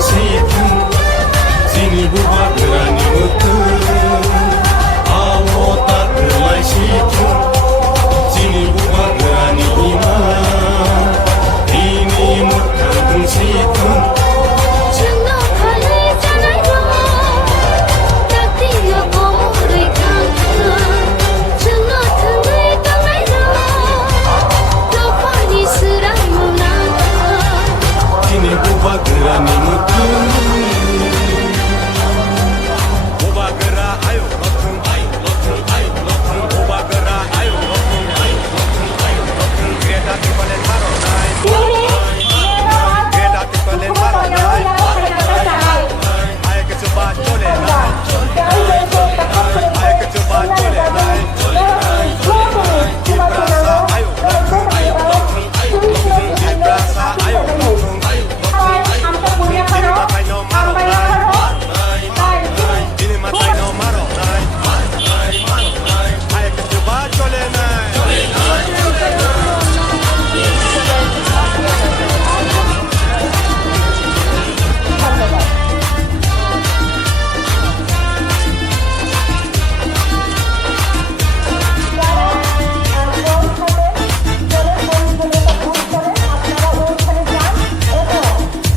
시튼 지니 부바 그라니 무트 아오 따뜻라이 시튼 지니 부바 그라니 이만 이니 못한 시튼 Granny mutu Oba gera ayo lotun Oba gera ayo lotun Greta tipalen maro nai Greta tipalen maro nai Ayo ke coba chole nai Ayo ke coba chole nai Ibrasa ayo lotun Ibrasa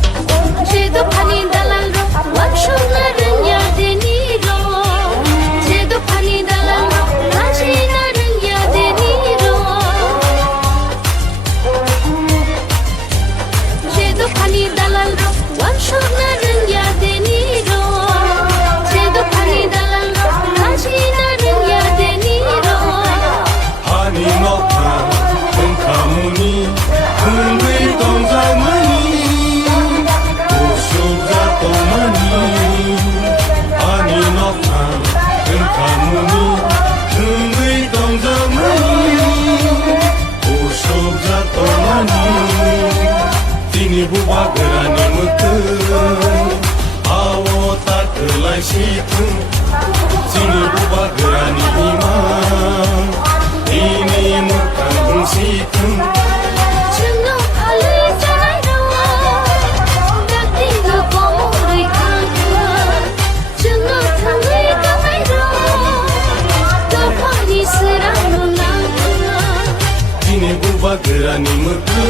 ayo lotun Buba gerani mutu awo takelai situ sini buba gerani iman ini mukang situ Cuma kali jangan doa Gati gak boleh kangen Cuma kali kami doa Topani serang nunang sini buba gerani mutu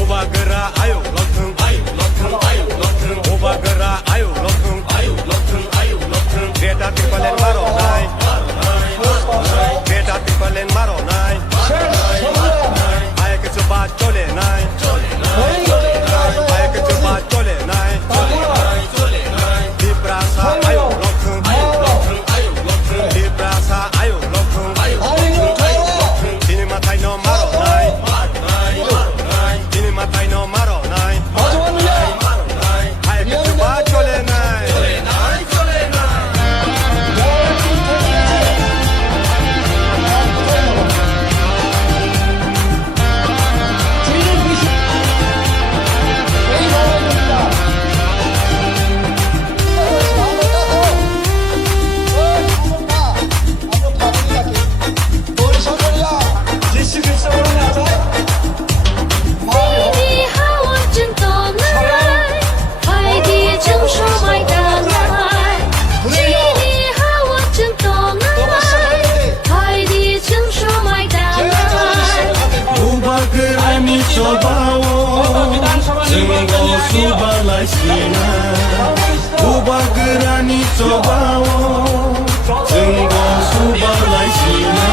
Oba gera ayo lotun Oba gera ayo lotun Greta tipalen maro nai Greta tipalen maro nai Ayo ke coba chole nai Ayo ke coba chole nai Ibrasa ayo lotun Ibrasa ayo lotun Sini matai no maro nai Sini matai no maro nai Ayo ke coba chole nai Buba gerani cobawo Jenggo subalai sina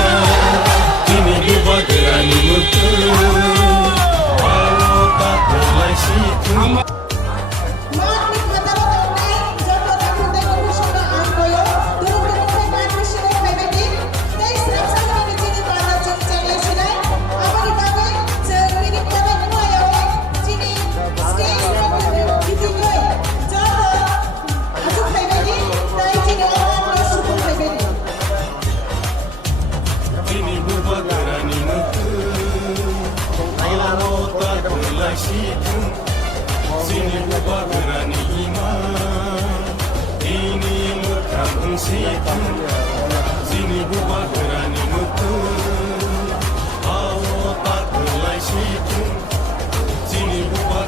Kini buba gerani mutu Awo tak berlai situ Sini buba gerani iman Ini mukang situ Sini buba gerani mutu Awo tak berlai situ Sini buba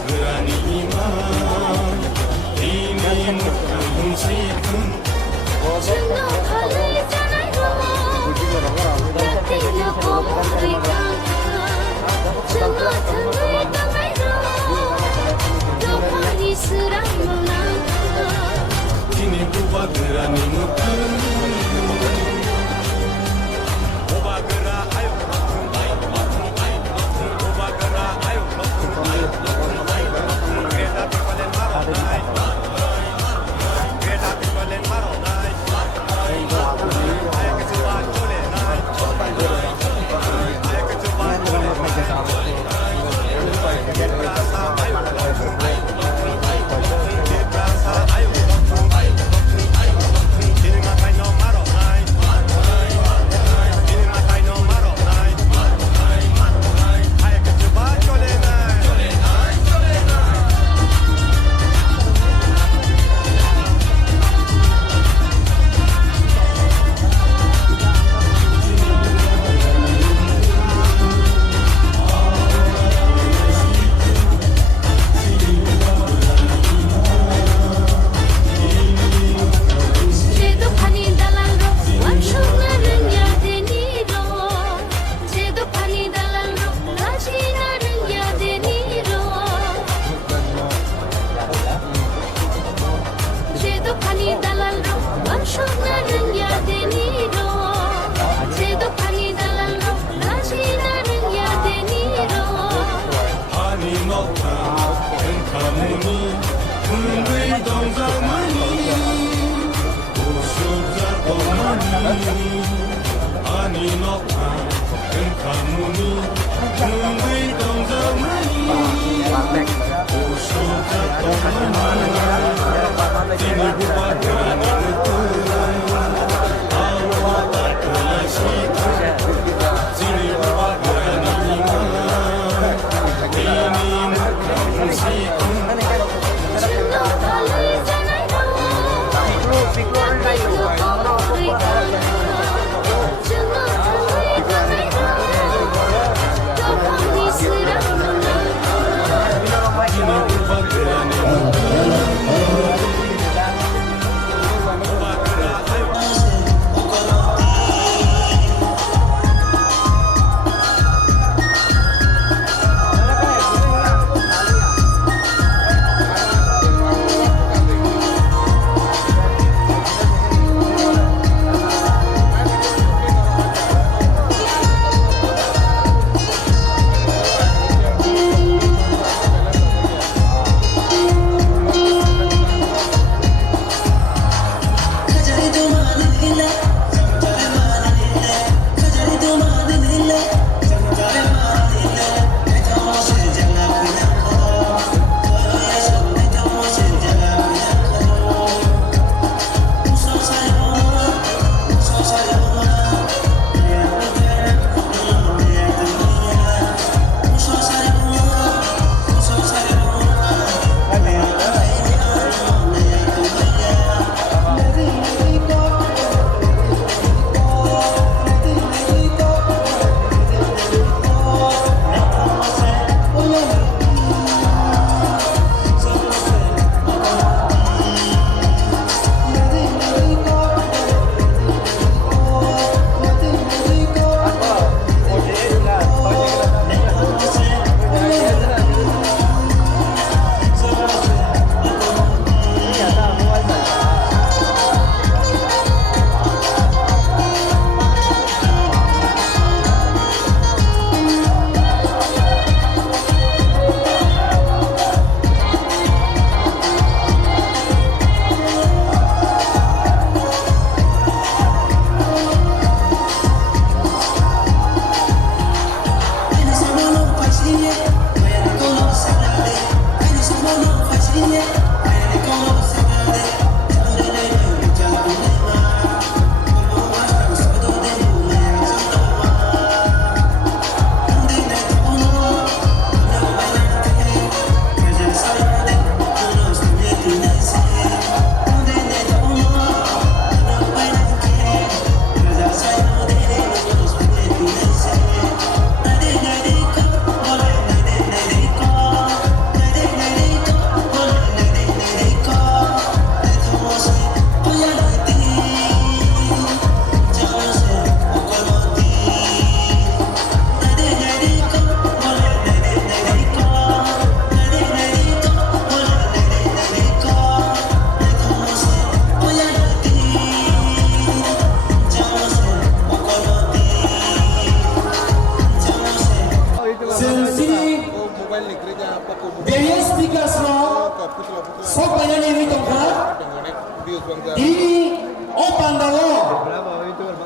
Di Opandalo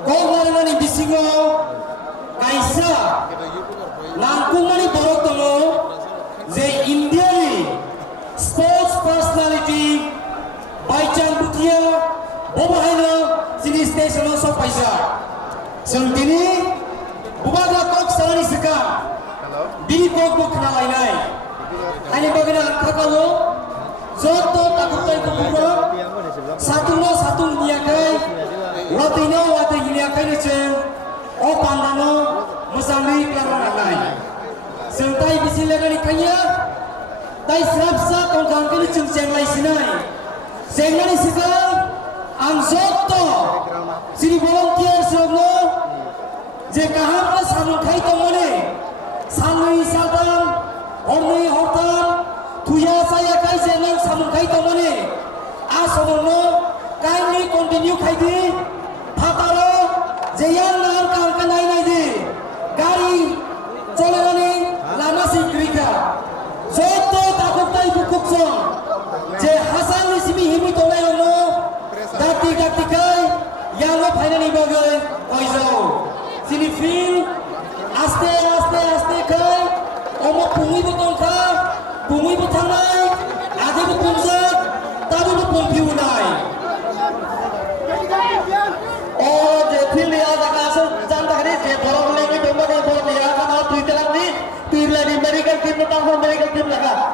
Kongani Bisingo Kaisa Langkumani Borotolo The Indian Sports Personality Baichan Butia Bobahino Sini Station of Paisa Sentini Bubaga Kok Salani Sika Bini Kok Bukna Lainai Ani Bagana Kakalo Zoto Takutai Kubuka satu niakai Latino wate niakai ni ceng Opandano Mozambique larangai Sentai bisi lagani kaya Dai serapsa tongkang kini ceng ceng lai sinai Sengali sekarang Angzoto Sini volunteer serabno Jekaham samun kai tomone Sanui saltam Ornui hortam Tuya saya kai senang samun kai tomone Asono kindly continue kaidi Patalo Jayan nahan kaangkan lain di Gari Colorani Lama si Krika Soto takutai bukuk song Je Hasan Nisimi himi tolai ono Gati kai Yang lo finally bagai Oizo Sini film medical team na tangkong medical team laga.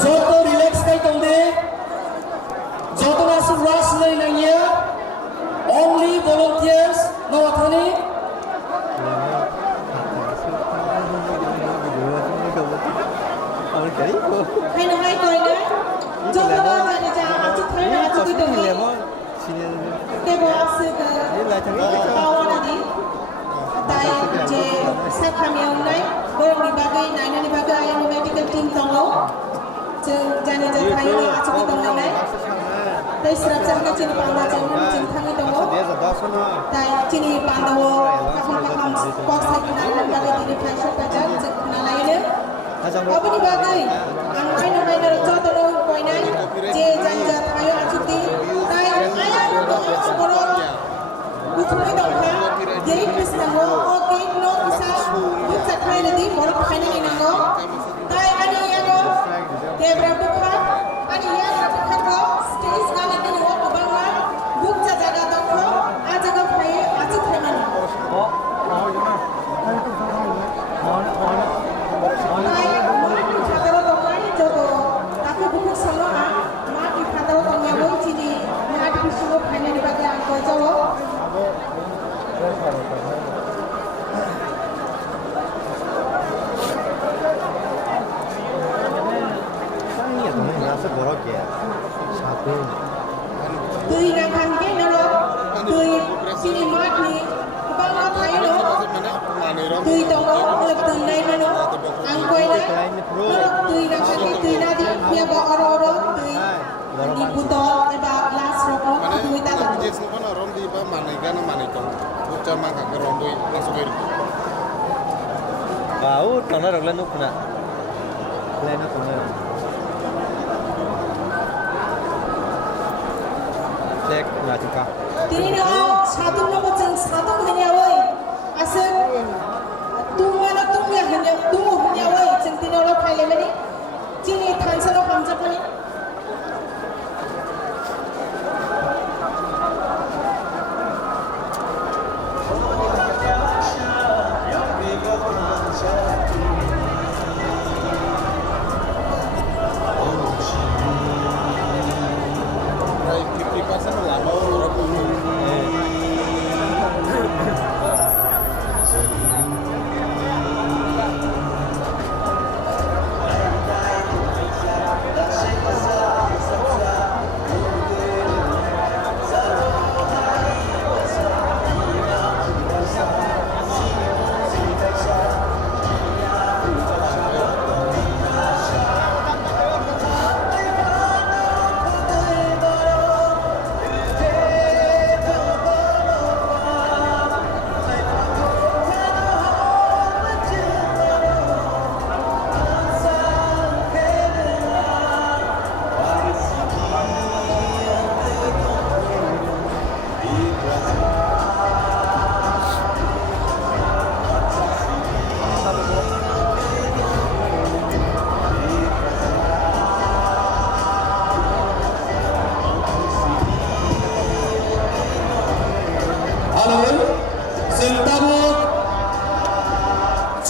Joto relax kay tongde. Joto na sa rush na inangya. Only volunteers no athani. Hay là hay tôi đấy. Cho tôi đó là nhà chị thấy là chị tôi đồng ý. Cái bộ sư cái bao là đi. Tại je sát tham yêu đấy. Bởi vì bagai nanya ni bagai yang medical team tolong. Jeng jani jeng thấy là chị tôi đồng ý đấy. Tại serap serap chị pandai jeng thang itu. Tại chị pandai kakam kos lagi nanya bagai di pressure kajar jeng nalai deh. Apa ni bagai? Ang ay na joto no koi nai je janja tayo achuti tai ayam ko skoro buthmai dong ha je krishna go o ke no bisa bisa khai le di bor khai na ina go tai ani ya go debra bukha ani ya bukha go stage na le ni wo ko bangwa buk ja jaga dong ko a jaga khai achu khai na Tui nang khang ke nalo tui sini mat ni bang ma thai lo tui tong lo tui nai ma lo ang koi na tui nang khang ke tui na di pia ba oro tui di buto e ba glass rock lo tui ta lo Jesno kan rom di ba manai gana manai tong ucap mangka ke romboi langsung air Bau tanah raglan nuk na. Lain aku na. Cek na juga. Tini no satu no bacang satu hanya woi asal tumana tumya hanya tumu hanya woi ceng tini no khai le mani cini thansa no hamja pani Rai 50% lama orang dulu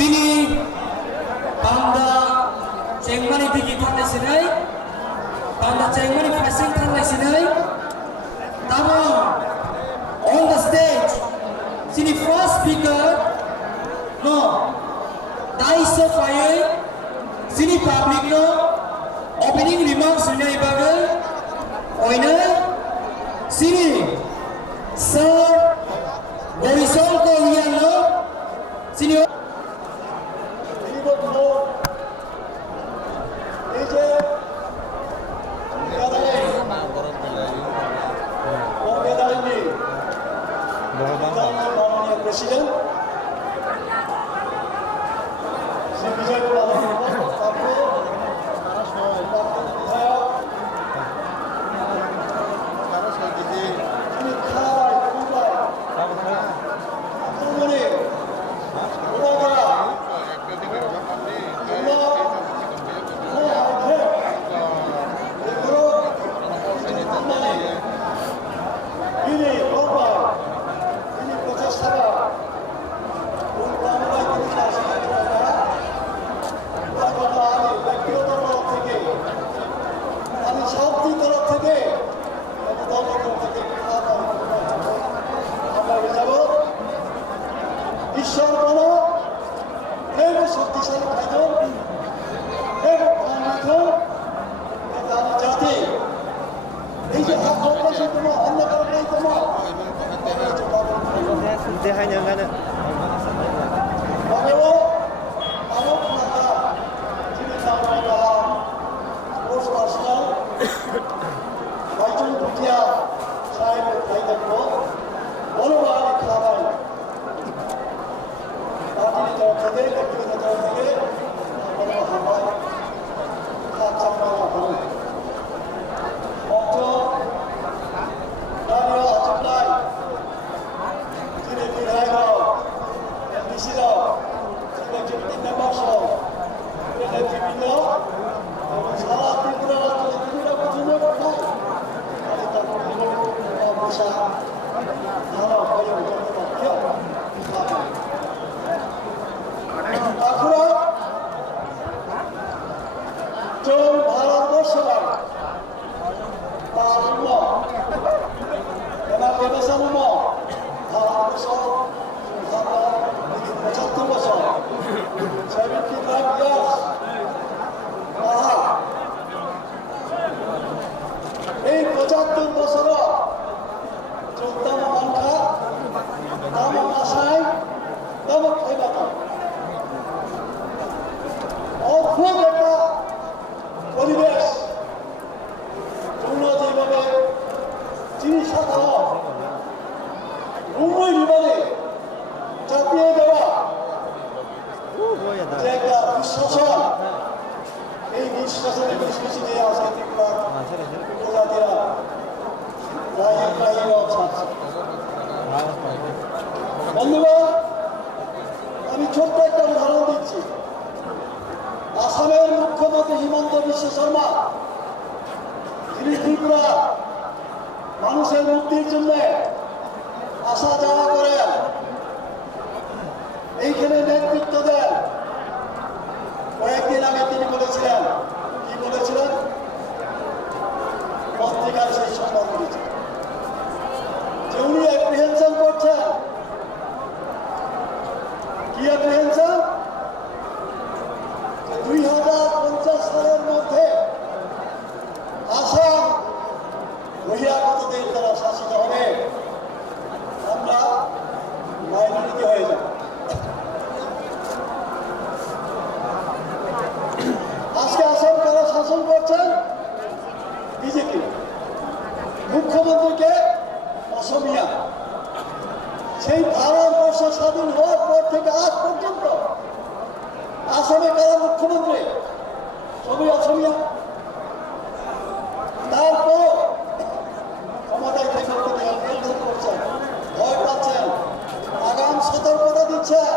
Sini Panda Cengmani tinggi tanah sinai Panda Cengmani passing tanah sinai Tabung on the stage Sini first speaker No Daiso Faye Sini public no Opening remarks sinai bagai Oinai Sini Sir Horizon ko lian no Sini Presiden, Sri Vijay sekarang saya jadi ini Khawai, Kumbai, Kumuni, Kumagara, ini Kumbai, ini Kota hai nhân cái nữa Bago, ako naka sinasama ka sports personnel, Baichung Bhutia sahib kaitan ko, bolo wali khabai. Party ni taraf se, व्यक्ति की तरफ से, bolo khabai, kacang bolo khabai. Okto, Daniel Achuklai, Jiri Bidhaiko, MDC executive members of NFPB এবং সারা ত্রিপুরা রাজ্যে ত্রিপুরা পর্যন্ত আমি তার ভাষা ভালো প্রয়োগ করতে পারছি তারপরে চোর ভারতবর্ষ তার এবার ব্যবসার ভারতবর্ষ 75 বছর 75 years এই 75 বছর চোদ্দম মানখা দাম আশায় দাম খাইবাত অদ্ভুত একটা পরিবেশ তোমরা যেভাবে চিনি সাধারণ মুম্বই বিমানে চাপিয়ে দেওয়া যে একটা বিশ্বাসন এই বিশ্বাসনের বিশ্বাসী যে আছে ত্রিপুরা উপজাতিরা বন্ধুগণ আমি ছোট্ট একটা উদাহরণ দিচ্ছি আসামের মুখ্যমন্ত্রী হিমন্ত বিশ্ব শর্মা তিনি ত্রিপুরা মানুষের মুক্তির জন্য আসা যাওয়া করেন এইখানে নেতৃত্ব দেন কয়েকদিন আগে তিনি বলেছিলেন কি বলেছিলেন পত্রিকায় সেই সংবাদ দিয়েছেন যে উনি অ্যাপ্রিহেনশন করছেন কি অ্যাপ্রিহেনশন 2050 সালের মধ্যে আসাম বহিরাগতদের দ্বারা শাসিত হবে আমরা মাইনরিটি হয়ে যাব আজকে আসাম কারা শাসন করছেন বিজেপি মুখ্যমন্ত্রীকে অসমিয়া সেই ভারতবর্ষ স্বাধীন হওয়ার পর থেকে আজ পর্যন্ত আসামে কারা মুখ্যমন্ত্রী সবই অসমিয়া তারপর ক্ষমতায় থেকে করছেন ভয় পাচ্ছেন আগাম সতর্কতা দিচ্ছেন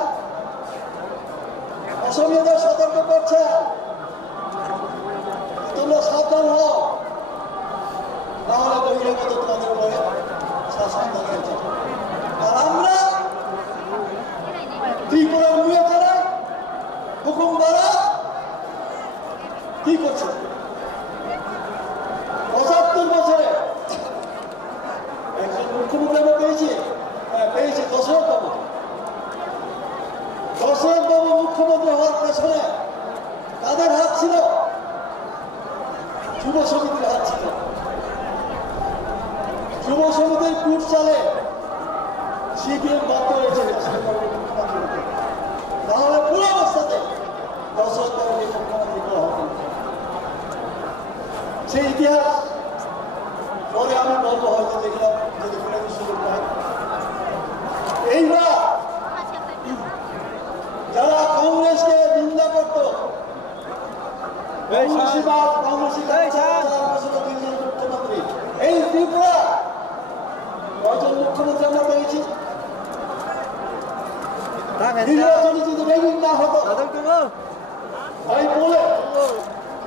অসমিয়াদের সতর্ক করছেন তোমরা সাবধান হও তাহলে বহিরাগত তোমাদের উপরে শাসন হয়ে যাবে আর আমরা ত্রিপুরার মুয়ে তারা হুকুম দ্বারা কি করছে 75 বছরে একজন মুখ্যমন্ত্রী আমরা পেয়েছি দশরথ বাবু মুখ্যমন্ত্রী হওয়ার পেছনে কাদের হাত ছিল যুব সমিতির হাত ছিল যুব সমিতির কুট চালে সিপিএম বাধ্য হয়েছে তাহলে পুরো অবস্থাতে দশরথ বাবুকে মুখ্যমন্ত্রী করা হবে সেই ইতিহাস পরে আমি বলবো হয়তো দেখলাম যদি কোনো সুযোগ পাই এইবার যারা কংগ্রেসকে নিন্দা করত মুখ্যমন্ত্রী এই ত্রিপুরা কয়জন মুখ্যমন্ত্রী আমরা পেয়েছি নির্বাচনে যদি রেগিং না হতো আমি বলে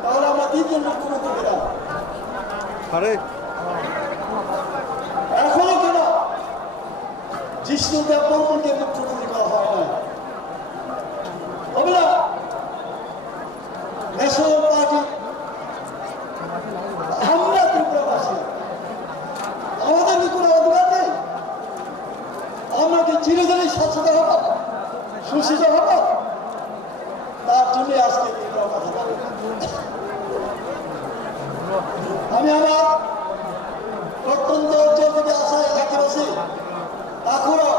তাহলে আমরা 3 জন মুখ্যমন্ত্রী পেতাম এখনো কেন জিষ্ণুদেব বর্মনকে মুখ্যমন্ত্রী করা হয় না হবে না ন্যাশনাল পার্টি আমরা ত্রিপুরাবাসী আমাদের কি কোনো অধিকার নেই আমরা কি চিরদিনই শাসিত হব শোষিত হব তার জন্য আজকে ত্রিপুরা কথা বলি আমি আমার প্রত্যন্ত অঞ্চল থেকে আসা এলাকাবাসী তারপরও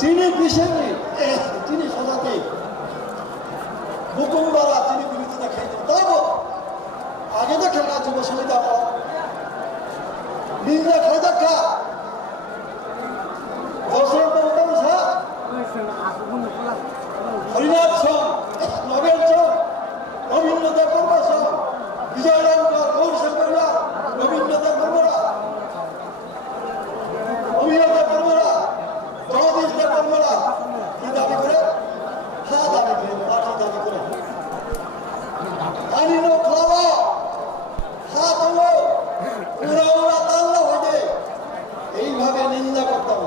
যিনি বিশেষী যিনি সজাতি হুকুমবারা তিনি বিরোধিতা খাইতেন তবু আগে তো খেলা যুব সমিতা নিন্দা খাই দেখা হরিনাথ সং নবেল সং রবীন্দ্রনাথ বর্মা সং বিজয় রামকর গৌরশঙ্কররা রবীন্দ্রনাথ বর্মরা অভিনেতা বর্মরা জগদীশ দেব বর্মরা কি দাবি করে দাবি করে পার্টি দাবি করে আনিনো খাওয়া হাত হলো পুরা ওরা তাল্লা হয়ে এইভাবে নিন্দা করতাম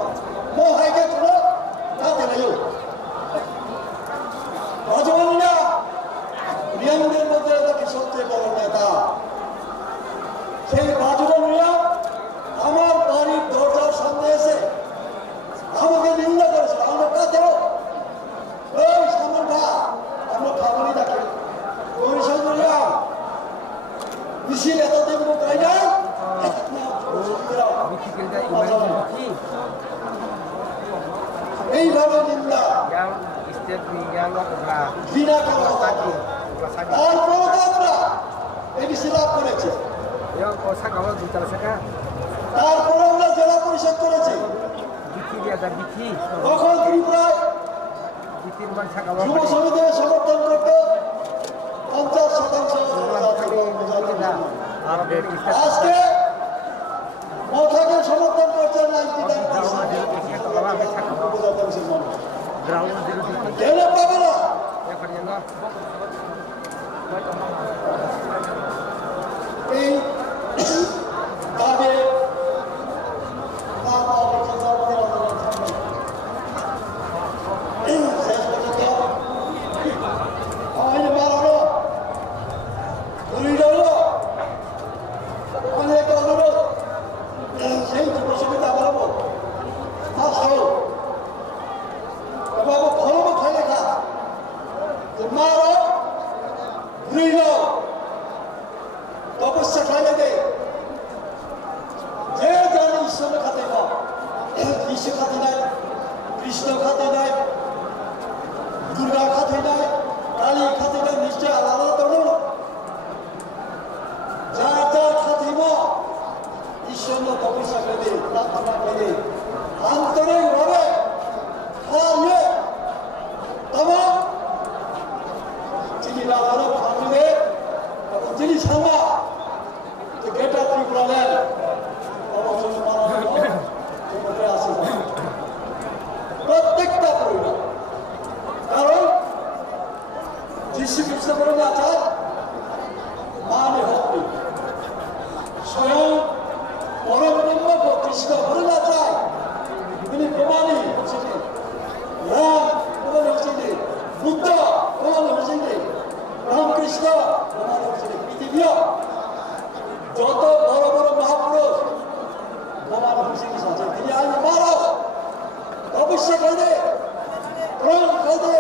মোহাইকে কোনো তাতে নাই রাজবাংলা রিয়াংদের মধ্যে তাকে সবচেয়ে বড় নেতা সেই রাজবাংলা আমার বাড়ির দরজার সামনে এসে আমাকে নিন্দা করেছে আমরা কাঁদেও ওই সামনে ভা আমরা খাবারই দেখে ওই সামনে মিছিল এতদিন তাই নাই এইভাবে নিন্দা ঘৃণা করা তারপরে তো আমরা এবিসি লাভ করেছি তারপরে আমরা জেলা পরিষদ করেছি তখন ত্রিপুরায় যুব সমিতিকে সমর্থন করতে 50% আজকে মথাকে সমর্থন করছে 99% গেলে পাবে না এই দাবি শেষ পর্যন্ত আমি বাড়ানো অনেক অনুরোধ সেই যুব সুবিধা বাড়াবো আসো বাবু ফলব খাইলে খা মারো ঘুরিল তপস্যা খাইলে দে যে জানি ঈশ্বর খাতে না ঈশ্বর খাতে নাই কৃষ্ণ খাতে নাই দুর্গা খাতে নাই কালী খাতে নাই নিশ্চয় আলাদা তো যার যার খাতে না ঈশ্বর তপস্যা করে দে প্রার্থনা করে আন্তরিক ভাবে খাওয়ালে তবে যিনি রাজারা ভাঙবে এবং যিনি সামা গেটার ত্রিপুরা নেন আসে প্রত্যেকটা পরিবার কারণ যীশু খ্রিস্ট বলে আচার মানে ভক্তি স্বয়ং পরম ব্রহ্ম কৃষ্ণ বলে না চায় তিনি প্রমাণী হচ্ছেন রাম প্রমাণ হচ্ছেন বুদ্ধ প্রমাণ হচ্ছেন রামকৃষ্ণ প্রমাণ হচ্ছেন পৃথিবীও যত বড় বড় মহাপুরুষ প্রমাণ হচ্ছেন তিনি আজ মারো অবশ্যই খাইদে প্রাণ খাইদে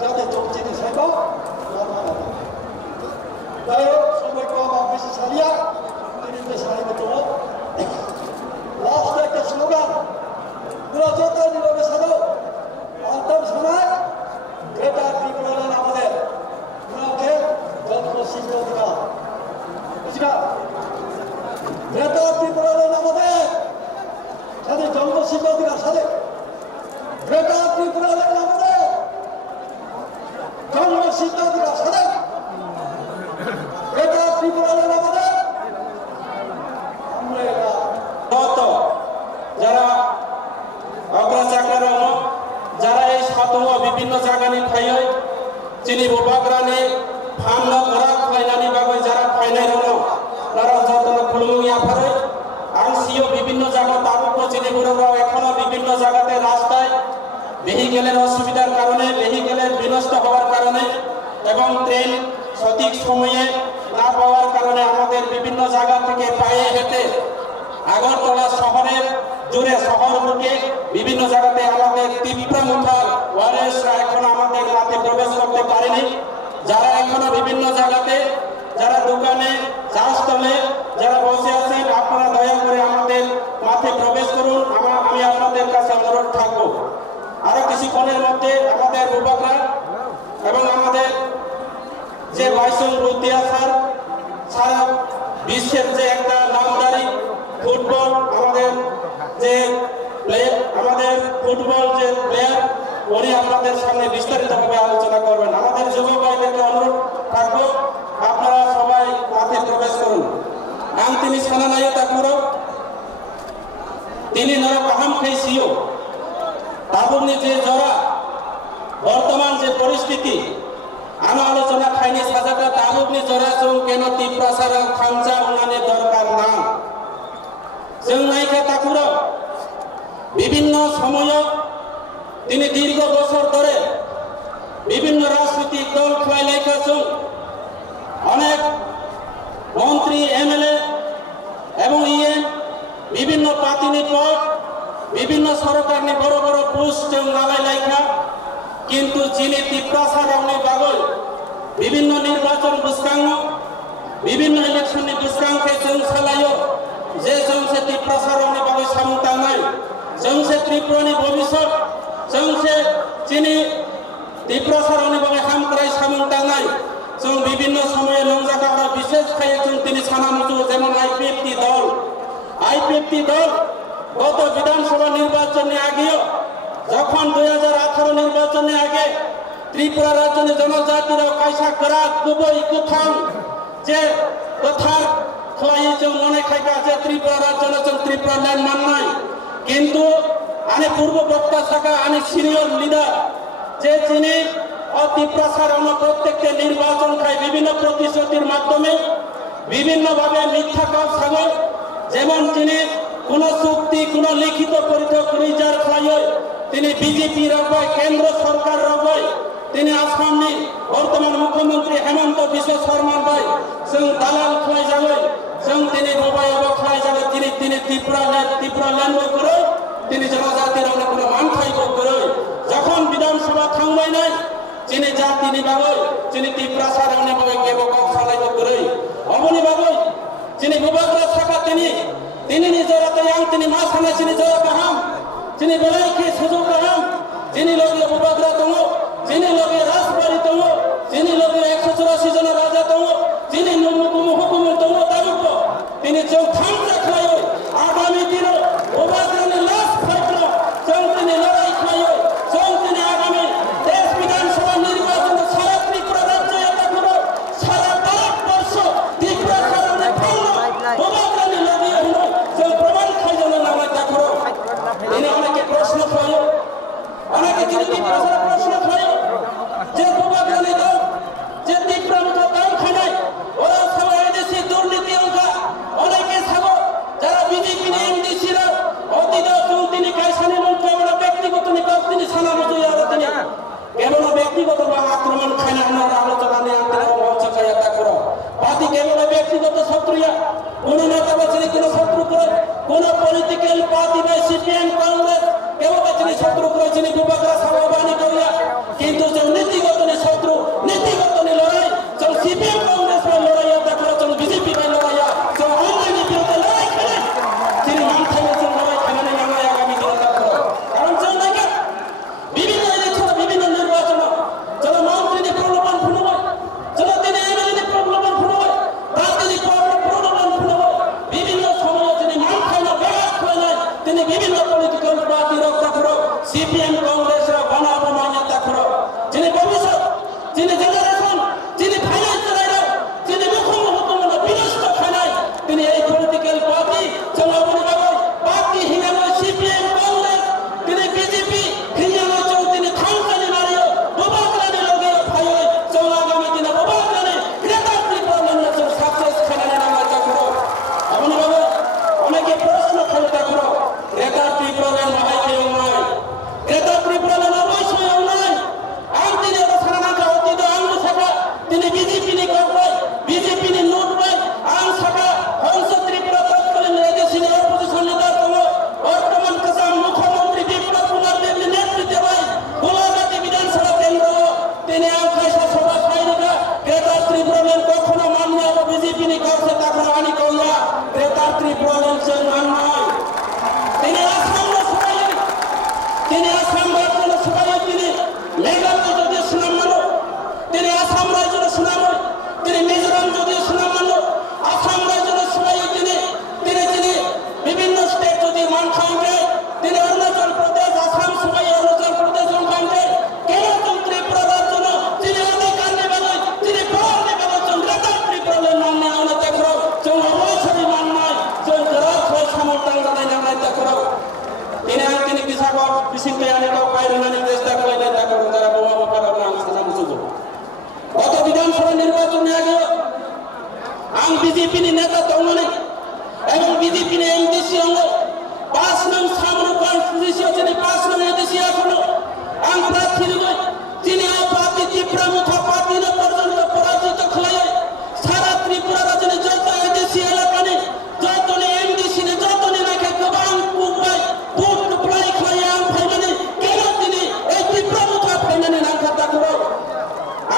যাতে চোখ চিনি সাইব যাই হোক সময় কম বেশি সারিয়া তিনি সারিব তোমার লাস্ট একটা স্লোগান পুরো যত নিরবে সাধো অন্তর শোনায় এটা ত্রিপুরা আমাদের ওনাকে জন্মসিদ্ধ অধিকার বুঝলা এটা ত্রিপুরা আমাদের সাথে জন্মসিদ্ধ অধিকার সাথে এটা ত্রিপুরা আমাদের জন্মসিদ্ধ অধিকার সাথে এটা ত্রিপুরা আমাদের আমরা এটা যারা অগ্রাচাকার যারা এই সাতহ বিভিন্ন জায়গানি ফাইয় চিনি বাগ্রানি ফামলা ধরা ফাইনানি বাগৈ যারা ফাইনাই রনো তারা যতন খুলমুঙি আফারে আংসিও বিভিন্ন জায়গা তাবুক চিনিগুড়াও এখনো বিভিন্ন জায়গাতে রাস্তায় ভেহিকেলের অসুবিধার কারণে ভেহিকেলের বিনষ্ট হওয়ার কারণে এবং ট্রেন সঠিক সময়ে না পাওয়ার কারণে আমাদের বিভিন্ন জায়গা থেকে পায়ে হেঁটে আগরতলা শহরের জুড়ে শহর মুখে বিভিন্ন জায়গাতে আমাদের তীব্র মুঠার ওয়ারিয়ার্সরা এখন আমাদের মাঠে প্রবেশ করতে পারেনি যারা এখনো বিভিন্ন জায়গাতে যারা দোকানে চাষতলে যারা বসে আছেন আপনারা দয়া করে আমাদের মাঠে প্রবেশ করুন। আমি আপনাদের কাছে অনুরোধ থাকবো আরো কিছুক্ষণের মধ্যে আমাদের যুবকরা এবং আমাদের যে বাইসন রুতিয়া স্যার সারা বিশ্বের যে একটা নামদারি ফুটবল আমাদের ফুটবল যে প্লেয়ার উনি আপনাদের সামনে বিস্তারিতভাবে আলোচনা করবেন। আমাদের যুবক ভাইদেরকে অনুরোধ থাকবো আপনারা সবাই মাঠে প্রবেশ করুন। ang tinis kananayo takuro তিনি নরক আহাম খাইছিও তাবুনি যে জরা বর্তমান যে পরিস্থিতি আনো আলোচনা খাইনি সাজাটা তাবুনি জরা চৌ কেন তীব্রাসার খামচা উনানে দরকার না जों নাইকা তাকুরো বিভিন্ন সময় তিনি দীর্ঘ বছর ধরে বিভিন্ন রাজনৈতিক দল খেলাইকা চৌ অনেক মন্ত্রী এমএলএ এবং ইএম বিভিন্ন পাতিনি পদ বিভিন্ন সরকারনি বড় বড় পোস্ট লাগাই লাইখা কিন্তু যিনি তীব্রাসা রাউনি বাগল বিভিন্ন নির্বাচন বুসকাঙ্গ বিভিন্ন ইলেকশননি বুসকাংকে जों সালাयो যে जों से তীব্রাসা রাউনি বাগল সামুতা নাই जों से ত্রিপুরানি ভবিষ্যৎ जों से যিনি তীব্রাসা রাউনি বাগল হাম করাই সামুতা নাই जों বিভিন্ন সময়ে লংজাকারা বিশেষ খাইয়ে जों তিনি সানামুচু যেমন আইপিএফটি দল গত বিধানসভা নির্বাচনে আগেও যখন 2018 নির্বাচনে আগে ত্রিপুরা রাজ্যের জনজাতিরা কাইসা করা গুবই কুথাং যে কথার খলাই যে মনে খাইকা যে ত্রিপুরা রাজ্য ত্রিপুরা ল্যান্ড মাননাই কিন্তু আনে পূর্ব বক্তা থাকা আনে সিনিয়র লিডার যে তিনি তীব্রাসার প্রত্যেককে নির্বাচন খায় বিভিন্ন প্রতিশ্রুতির মাধ্যমে বিভিন্নভাবে মিথ্যা কথা সাগর যেমন তিনি কোন চুক্তি কোন লিখিত পরিচয় রিজার খায় তিনি বিজেপি রবাই কেন্দ্র সরকার রবাই তিনি আসামনি বর্তমান মুখ্যমন্ত্রী হেমন্ত বিশ্ব শর্মা ভাই जों দালাল খাই যাবে जों তিনি রবাই খাই যাবে তিনি ত্রিপুরা ল্যান্ড করে তিনি জনজাতির অনেক কোনো মান খাইব করে যখন বিধানসভা থামবাই নাই যিনি জাতিনি বাবই যিনি তীব্রাসা রাউনি বাবই কেব সালাইব করে অমনি বাবই যিনি বিভাগরা থাকা তিনি নিজরাতে তিনি মা সানা যিনি জরা কাহাম যিনি বেলাইকে সুযোগ কাহাম যিনি লগে বিভাগরা দङ যিনি লগে রাজবাড়ি দङ যিনি লগে 184 জন রাজা দङ যিনি হুকুম দङ তাবুক তিনি जों থামজা খায় আগামী দিন বিভাগরানি লাস্ট ফাইট जों তিনি লড়াই খায় जों তিনি আগামী দেশ বিধানসভা নির্বাচন সারা ত্রিপুরা রাজ্য এটা করো সারা ভারতবর্ষ ত্রিপুরা কারণে ভাঙলো বিভাগরানি লগে হলো जों প্রমাণ খাই যেন নামে তা করো তিনি অনেকে প্রশ্ন খায় অনেকে তিনি তীব্রাসার প্রশ্ন খায় যে বিভাগরানি দাও যে তীব্রামতো দাম খায় ওরা সবাই এদেশে দুর্নীতি অঙ্কা অনেকে সাগো যারা বিজেপি এমডিসি রা অতীত তিনি কাইসানি মন্ত্রী আমরা ব্যক্তিগত নিকাশ তিনি সানা মতো ইয়ারা তিনি কেবল ব্যক্তিগত বা আক্রমণ খায় না আমরা আলোচনা নিয়ে আন্তরিক মঞ্চ খায় তা করো পার্টি কেবল ব্যক্তিগত শত্রুয়া কোন নেতা বা যিনি কোন শত্রু করে কোন পলিটিক্যাল পার্টি বা সিপিএম কংগ্রেস কেবল যিনি শত্রু করে যিনি বিভাগরা সভাবাণী করিয়া কিন্তু যে নীতিগত শত্রু নীতিগত লড়াই যে সিপিএম কংগ্রেস বা লড়াই তা করো যে বিজেপি বা লড়াই যে অনলাইনের বিরুদ্ধে লড়াই করে তিনি মান খাইয়ে লড়াই খেলানে আমরা আগামী দিনে তা করো কারণ যে নাকি বিভিন্ন ইলেকশন বিভিন্ন নির্বাচন যারা মন্ত্রী প্রলোভন ফুনব যারা তিনি এমএলএ প্রলোভন ফুনব তার তিনি প্রলোভন ফুনব বিভিন্ন সময় তিনি মান খায় না ব্যাঘাত খায় না তিনি বিভিন্ন পলিটিক্যাল পার্টি রক্ষা করো সিপিএম কংগ্রেস বানাবো মান্যতা করো যিনি ভবিষ্যৎ যিনি জেনারেশন যিনি ফাইন্যান্স রাইডার যিনি মুখ্যমন্ত্রী বিনষ্ট খানায় তিনি এই পলিটিক্যাল পার্টি চলাবনি বাবু পার্টি হিনানো সিপিএম কংগ্রেস তিনি বিজেপি হিনানো চৌ তিনি থামকানি মারিও বিভাগরানি লগে ভাই চৌ আগামী দিনে বিভাগরানি গ্রেটার ত্রিপুরা চৌ সাকসেস খানানে নামা করো আপনি বাবু অনেকে প্রশ্ন করে করো গ্রেটার ত্রিপুরা মহাই কেউ নয় গ্রেটার ত্রিপুরা অবশ্যই নয় আর তিনি সারানাকা অতীত আঙ্গ শাখা তিনি বিজেপি নি করবে বিজেপি নি নোট পাই আং শাখা হংস ত্রিপুরা তৎকালীন এদেশীয় অপোজিশন লিডার তম বর্তমান কাসাম মুখ্যমন্ত্রী বিপ্লব কুমার দেবের নেতৃত্বে ভাই গোলাঘাটি বিধানসভা কেন্দ্র তিনি আং খাইসা সভা খাইনিকা গ্রেটার ত্রিপুরা কখনো মান্য বিজেপি নি করছে তখন আনি কইয়া গ্রেটার ত্রিপুরা মান নয় তিনি মিজোরাম যদিও সুনামান্য, আসাম রাজ্যের সবাই তিনি বিভিন্ন স্টেট যদি মান খাইবে, তিনি অরুণাচল প্রদেশ, আসাম সবাই অরুণাচল প্রদেশ খাইবে, কেন ত্রিপুরা রাজ্য তিনি অধিকার নেবে, তিনি পাওয়ার নেবে, রেতার ত্রিপুরালের নাম নিয়ে আনা দেখো, অবশ্যই মান নয়, সমর্থন জানাই না দেখো, তিনি বিশাখা বিশিষ্ট আনেকাও পাইরানি চেষ্টা করলেন দেখো, তারা বোমা বাপার আমার সাথে মুসুদ গত বিধানসভা নির্বাচনে আগে आं बीजेपी नेता दंमोन এবং বিজেপি এমডিসি অঙ্গ 5 নং সামনে কনস্টিটিউশন তিনি 5 নং এমডিসি এখনো আং প্রার্থী নয় তিনি পার্টি ত্রিপুরা মুখা পার্টি না পর্যন্ত পরাজিত হয়ে সারা ত্রিপুরা রাজ্যে যত এমডিসি এলাকা নেই যত এমডিসি নে যত নাকি গবাং কুবাই বুট প্লাই খায় আং ফাইনানে কেন তিনি এই ত্রিপুরা মুখা ফাইনানে না খাতা করো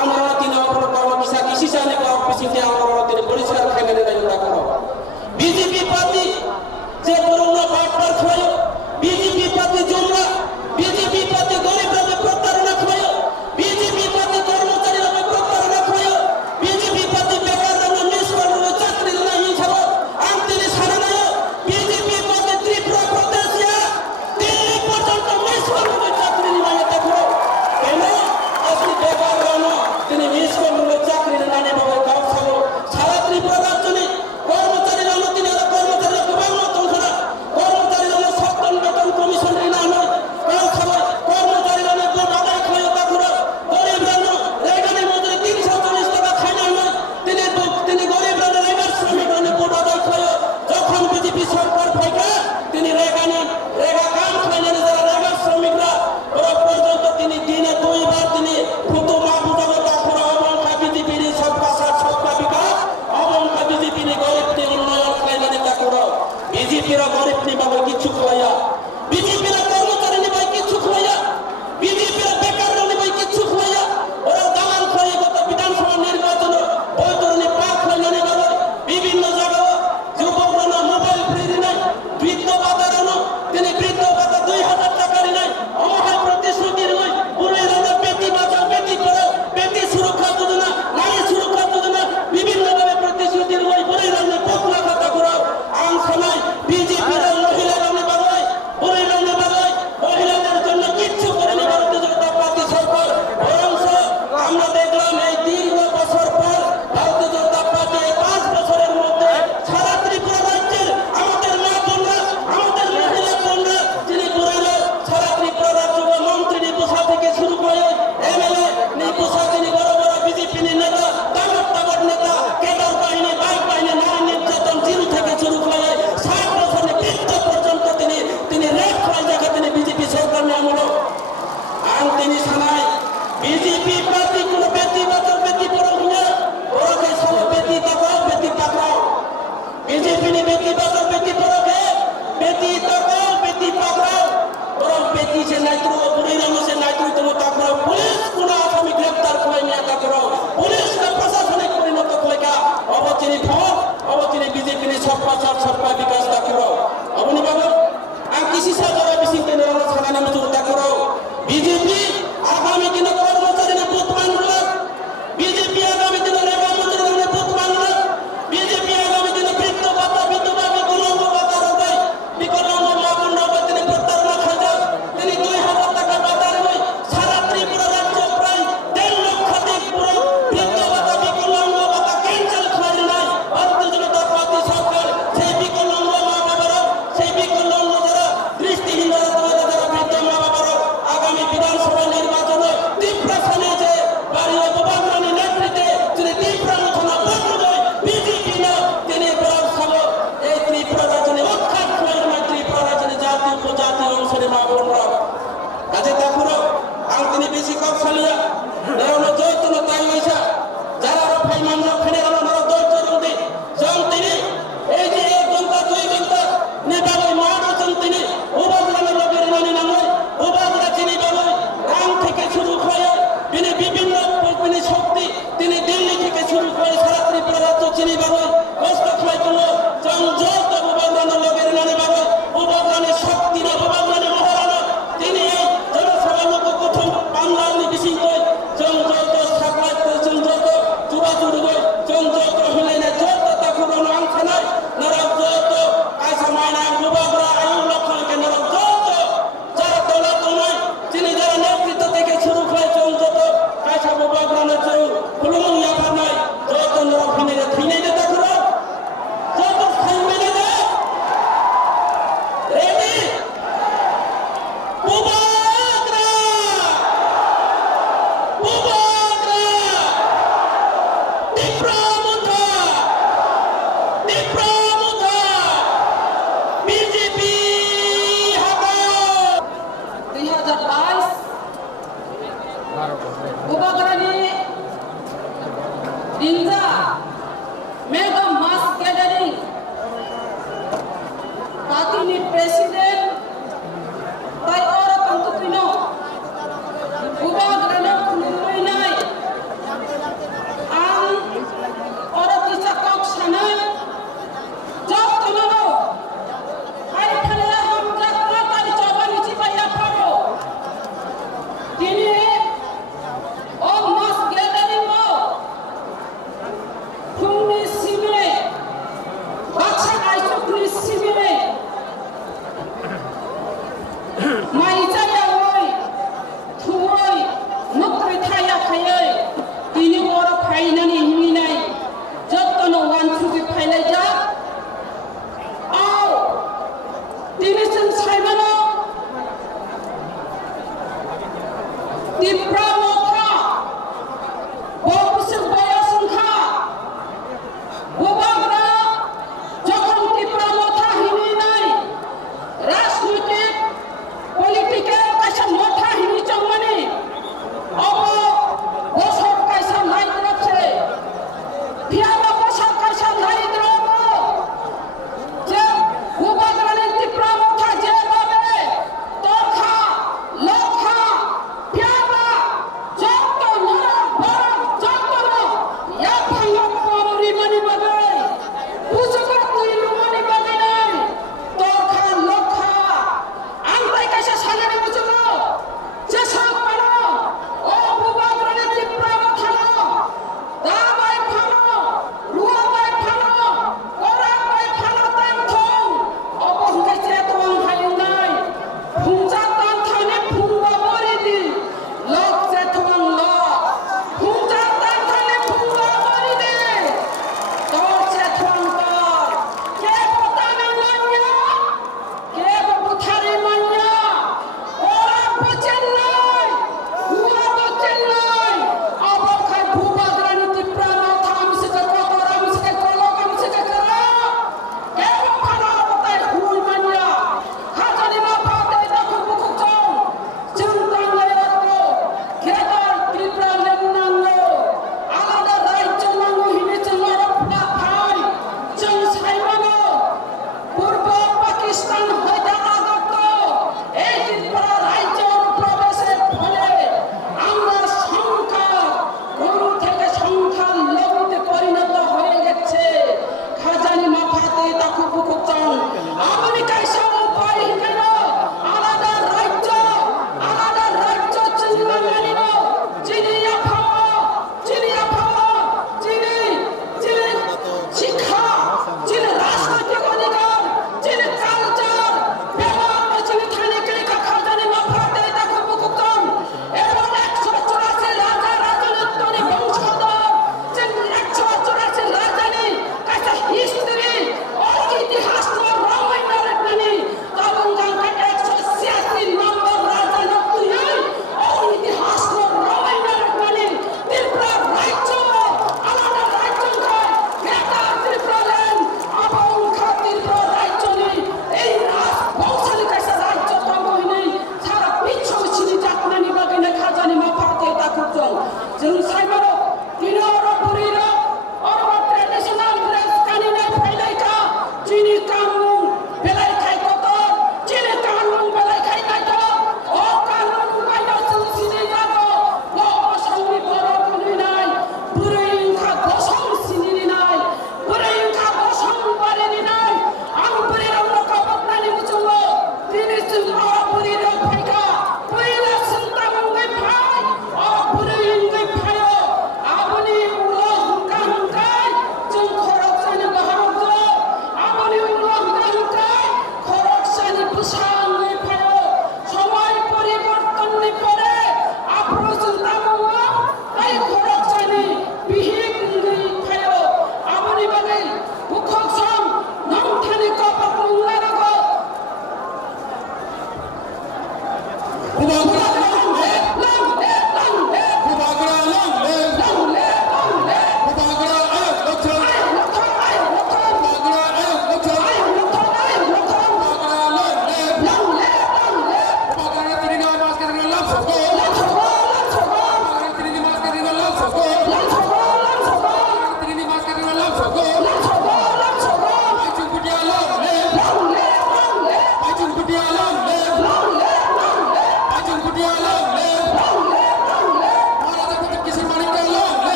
আমরা তিনি অপর কর্মবিষা কৃষি চালে অফিসে আমরা তিনি পরিষ্কার ফাইনানে না করো बीजेपी पार्टी से कोरोना बात पर खोयो बीजेपी पार्टी जुमला बीजेपी पार्टी गरीब में प्रतारणा खोयो बीजेपी पार्टी कर्मचारी में प्रतारणा खोयो बीजेपी पार्टी बेकार में मिस करने चाकरी नहीं छलो अंतिम सारना बीजेपी पार्टी त्रिपुरा प्रदेश या दिल्ली पर्यंत मिस करने चाकरी नहीं देखो केनो असली बेकार रहनो তিনি মিস করলে চাকরি না নেবে গাঁও ছাড়ো সারা ত্রিপুরা রাজ্য নেই কর্মচারী বিকল্প Presiden by orang tangkutino ubah gerana kunului nai ang orang dicakap sana jauh kenapa hari kalian ham jakna kali coba nici payah paro kini oh mas gathering mo Kumni simile baca aisuk ni simile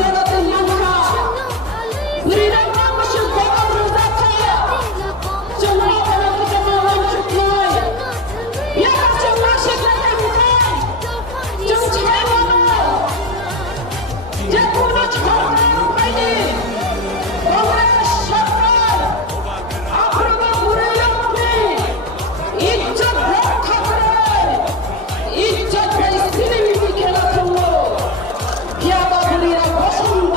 안전하던 영화 우리랑 남으신 고맙은 사차야 정말 어렵게 마음 죽고 약정 마시고 좀 잘해봐 제품을 처음 파이니 오늘의 샷발 앞으로도 우리 영웅이 이쪽 락카드를 이쪽 베이스를 위기케 나타고 비아바블이라고 하신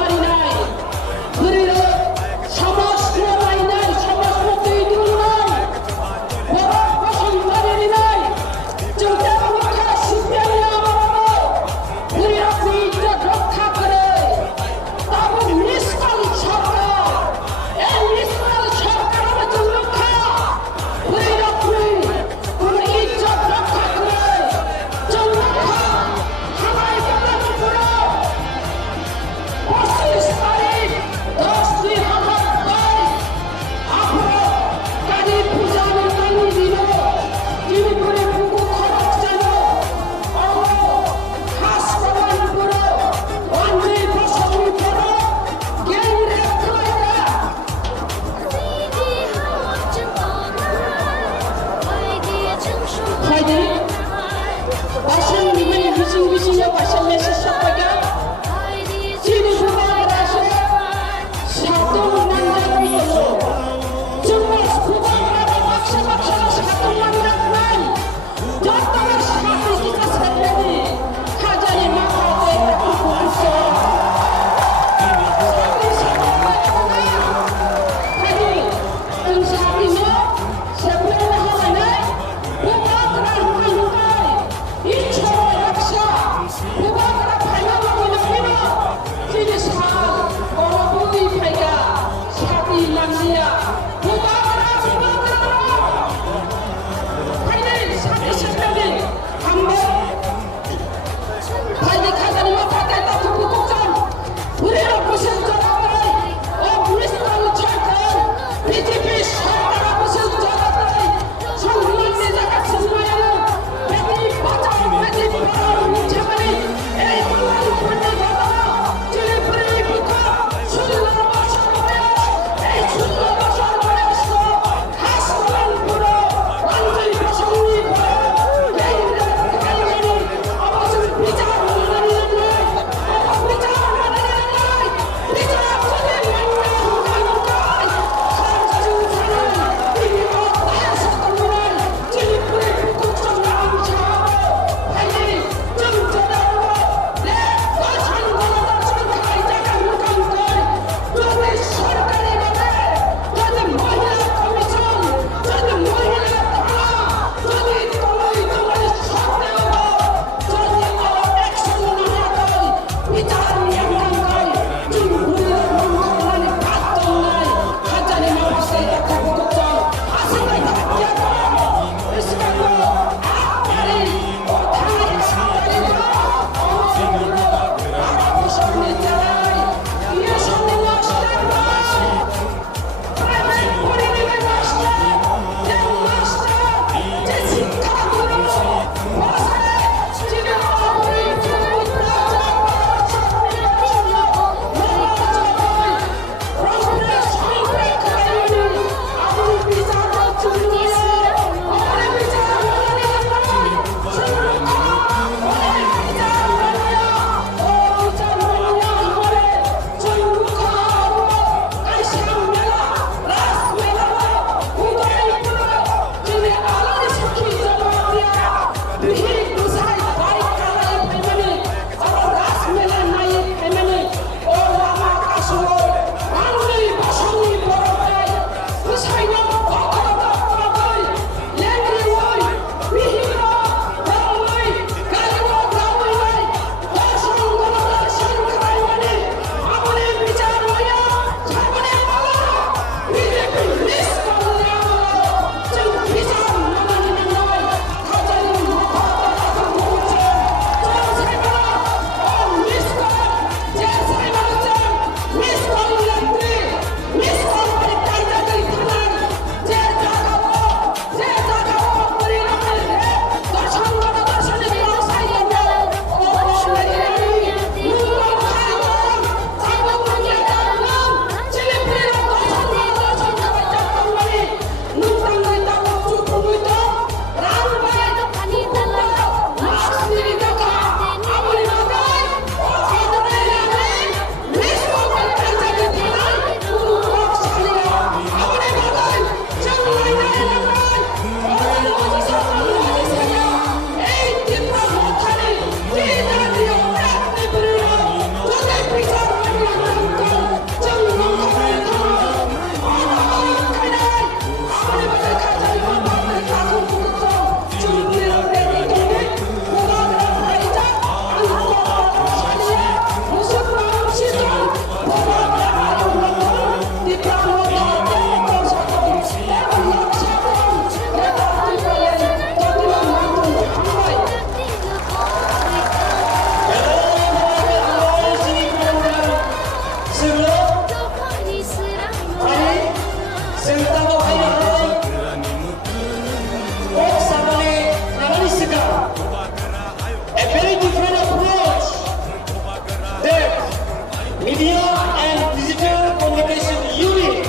Media and Digital Communication Unit,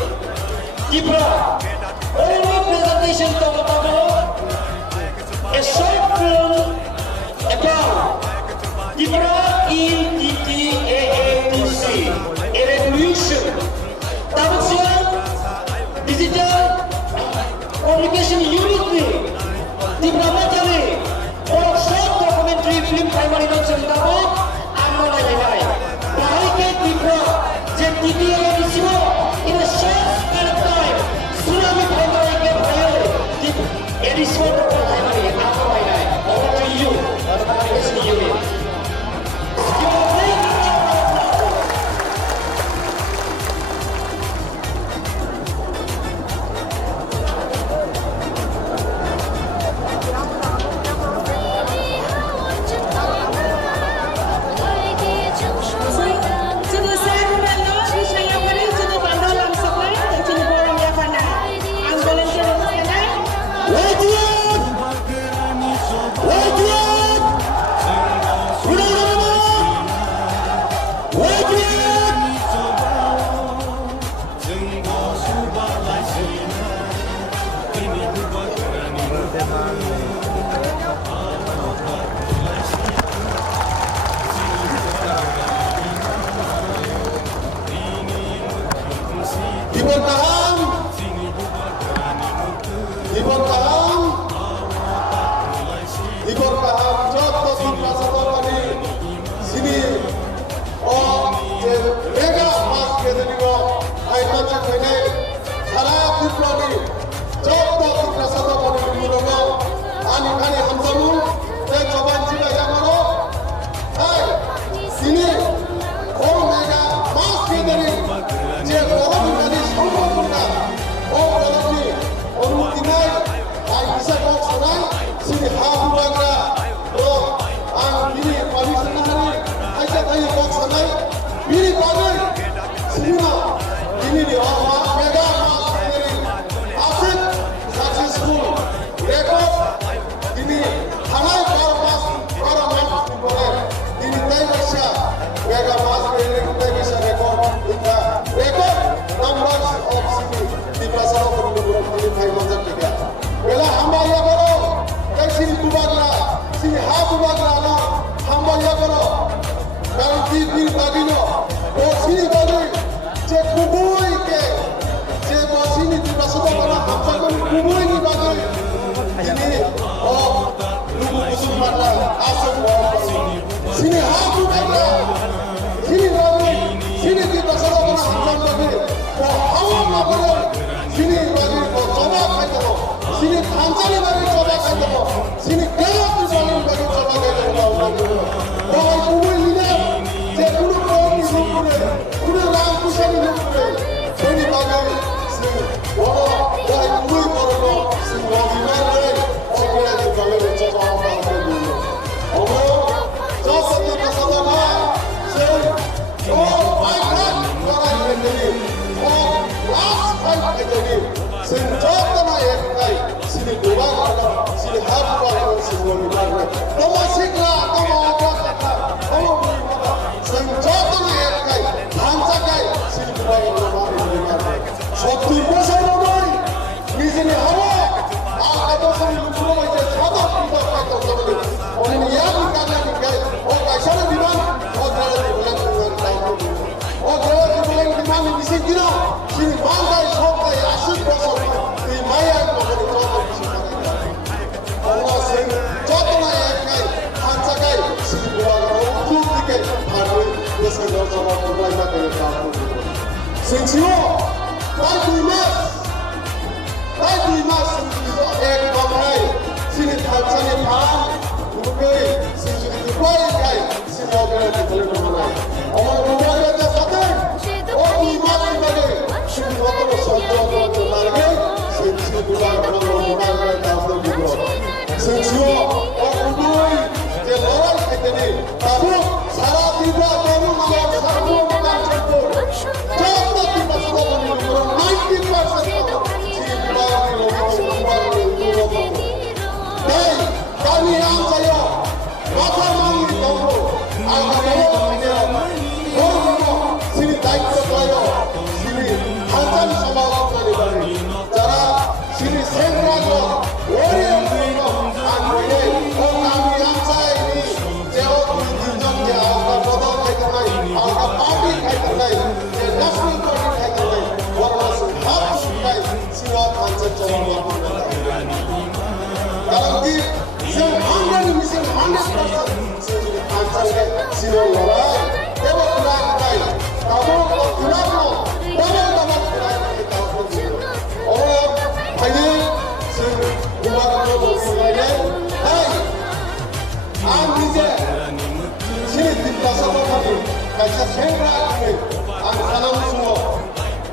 Tripura. Only presentation a short film about Tripura EDTAATC, a revolution. Digital Communication Unit Tripura Majani, or short documentary film primary notion tabok amma lain-lain. Bahaya Tripura je TVA ismo in a short span of time tsunami primary ke bhayo edison primary amma lain-lain. Over to you, Communication Unit. Kami ang sayo, masa mangi tunggu, ang national party থাকলে বর্তমান হাত সুবিধায় cinema culture চলমান কারণ কি जों 100% কালচারকে cinema লড়াই এবং লড়াই কাবো কুলাবো ডাবল লড়াই অনেক ফাইনাল जों गुवाहाटीआव मोसानाय आं निजे सिनि दिप्लासाफोरनि खायसे सेंग्राफोरनि आं सानांगौ समाव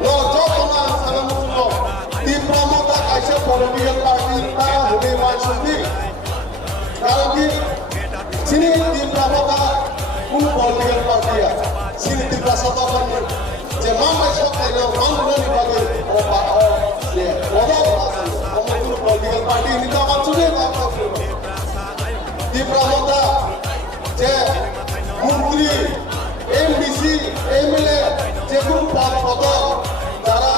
ज'जना आं सानांगौ समाव दिप्लामाता खायसे पलिटिकेल पार्टि बा होनाय मानसिनि कारण कि सिनि दिप्लामाता कुनु पलिटिकेल पार्टिया सिनि दिप्लासाफोरनि जे मा मा सखायनायाव मा नुनायनि बागै जे कुनु पलिटिकेल पार्टि नि दामा चुने दिप्लामाता जे মন্ত্রী এমডিসি এমএলএ যেগুলো পদ পদক যারা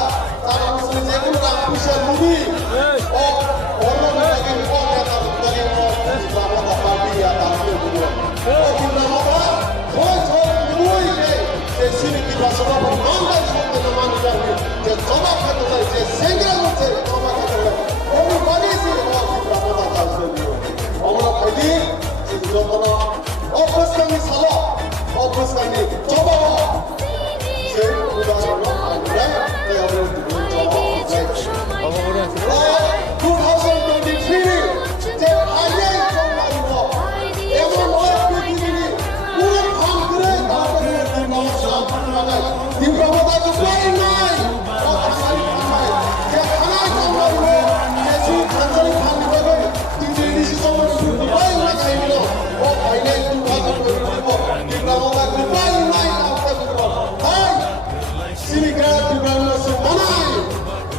তারা মুসলিম যেগুলো নাম পয়সা মুভি ও অন্য জায়গায় দিপ্লামাতা পার্টি দিপ্লামাতা ও দিপ্লামাতা ছয় ছয় মুভি যে সিনি দিপ্লামাতা মানবাই সম্পন্ন মানুষ যে জমা খেতে যায় যে সেঙ্গরা হচ্ছে জমা খেতে যায় ওগুলো বানিয়েছে দিপ্লামাতা কালচার আমরা খাইদি যখন office kami salah, office kami coba. Saya sudah ada, saya belum coba. 2023 যে আইয়াই চলমান এমন ওই পৃথিবী পুরো ভাঙ করে তারপরে দিপ্লামাতা তো প্রায় নাই যে খানায় চলমান যে সুখ খানজারি খান করে তিনটে বেশি চলমান প্রায় না খাইল ও final diplomata global naik apa itu? Hai, sini kerana diplomata semanai.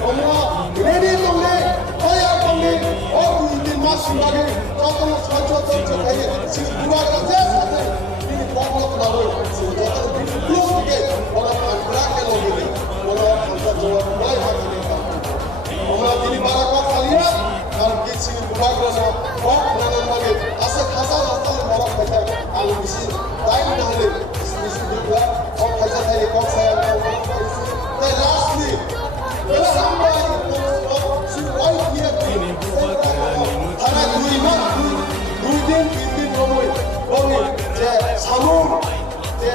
Omra ready tonge, kaya tonge, oh ini masuk lagi. Contoh contoh kayak sini dua kerja saja. Ini pokok lalu, sini contoh ini belum juga. Orang antara kalau ini, orang antara jawab mulai macam ini. Omra ini barakah kalian. Kalau kita sini dua kerja, oh mana lagi? Asal asal orang kerja, kalau di sini. Time nahle is dikla और खासा था एक और साया तो lastly पहला हमारा शुरुआत किया हमारा दुई दिन 3 दिन होई जे सामू जे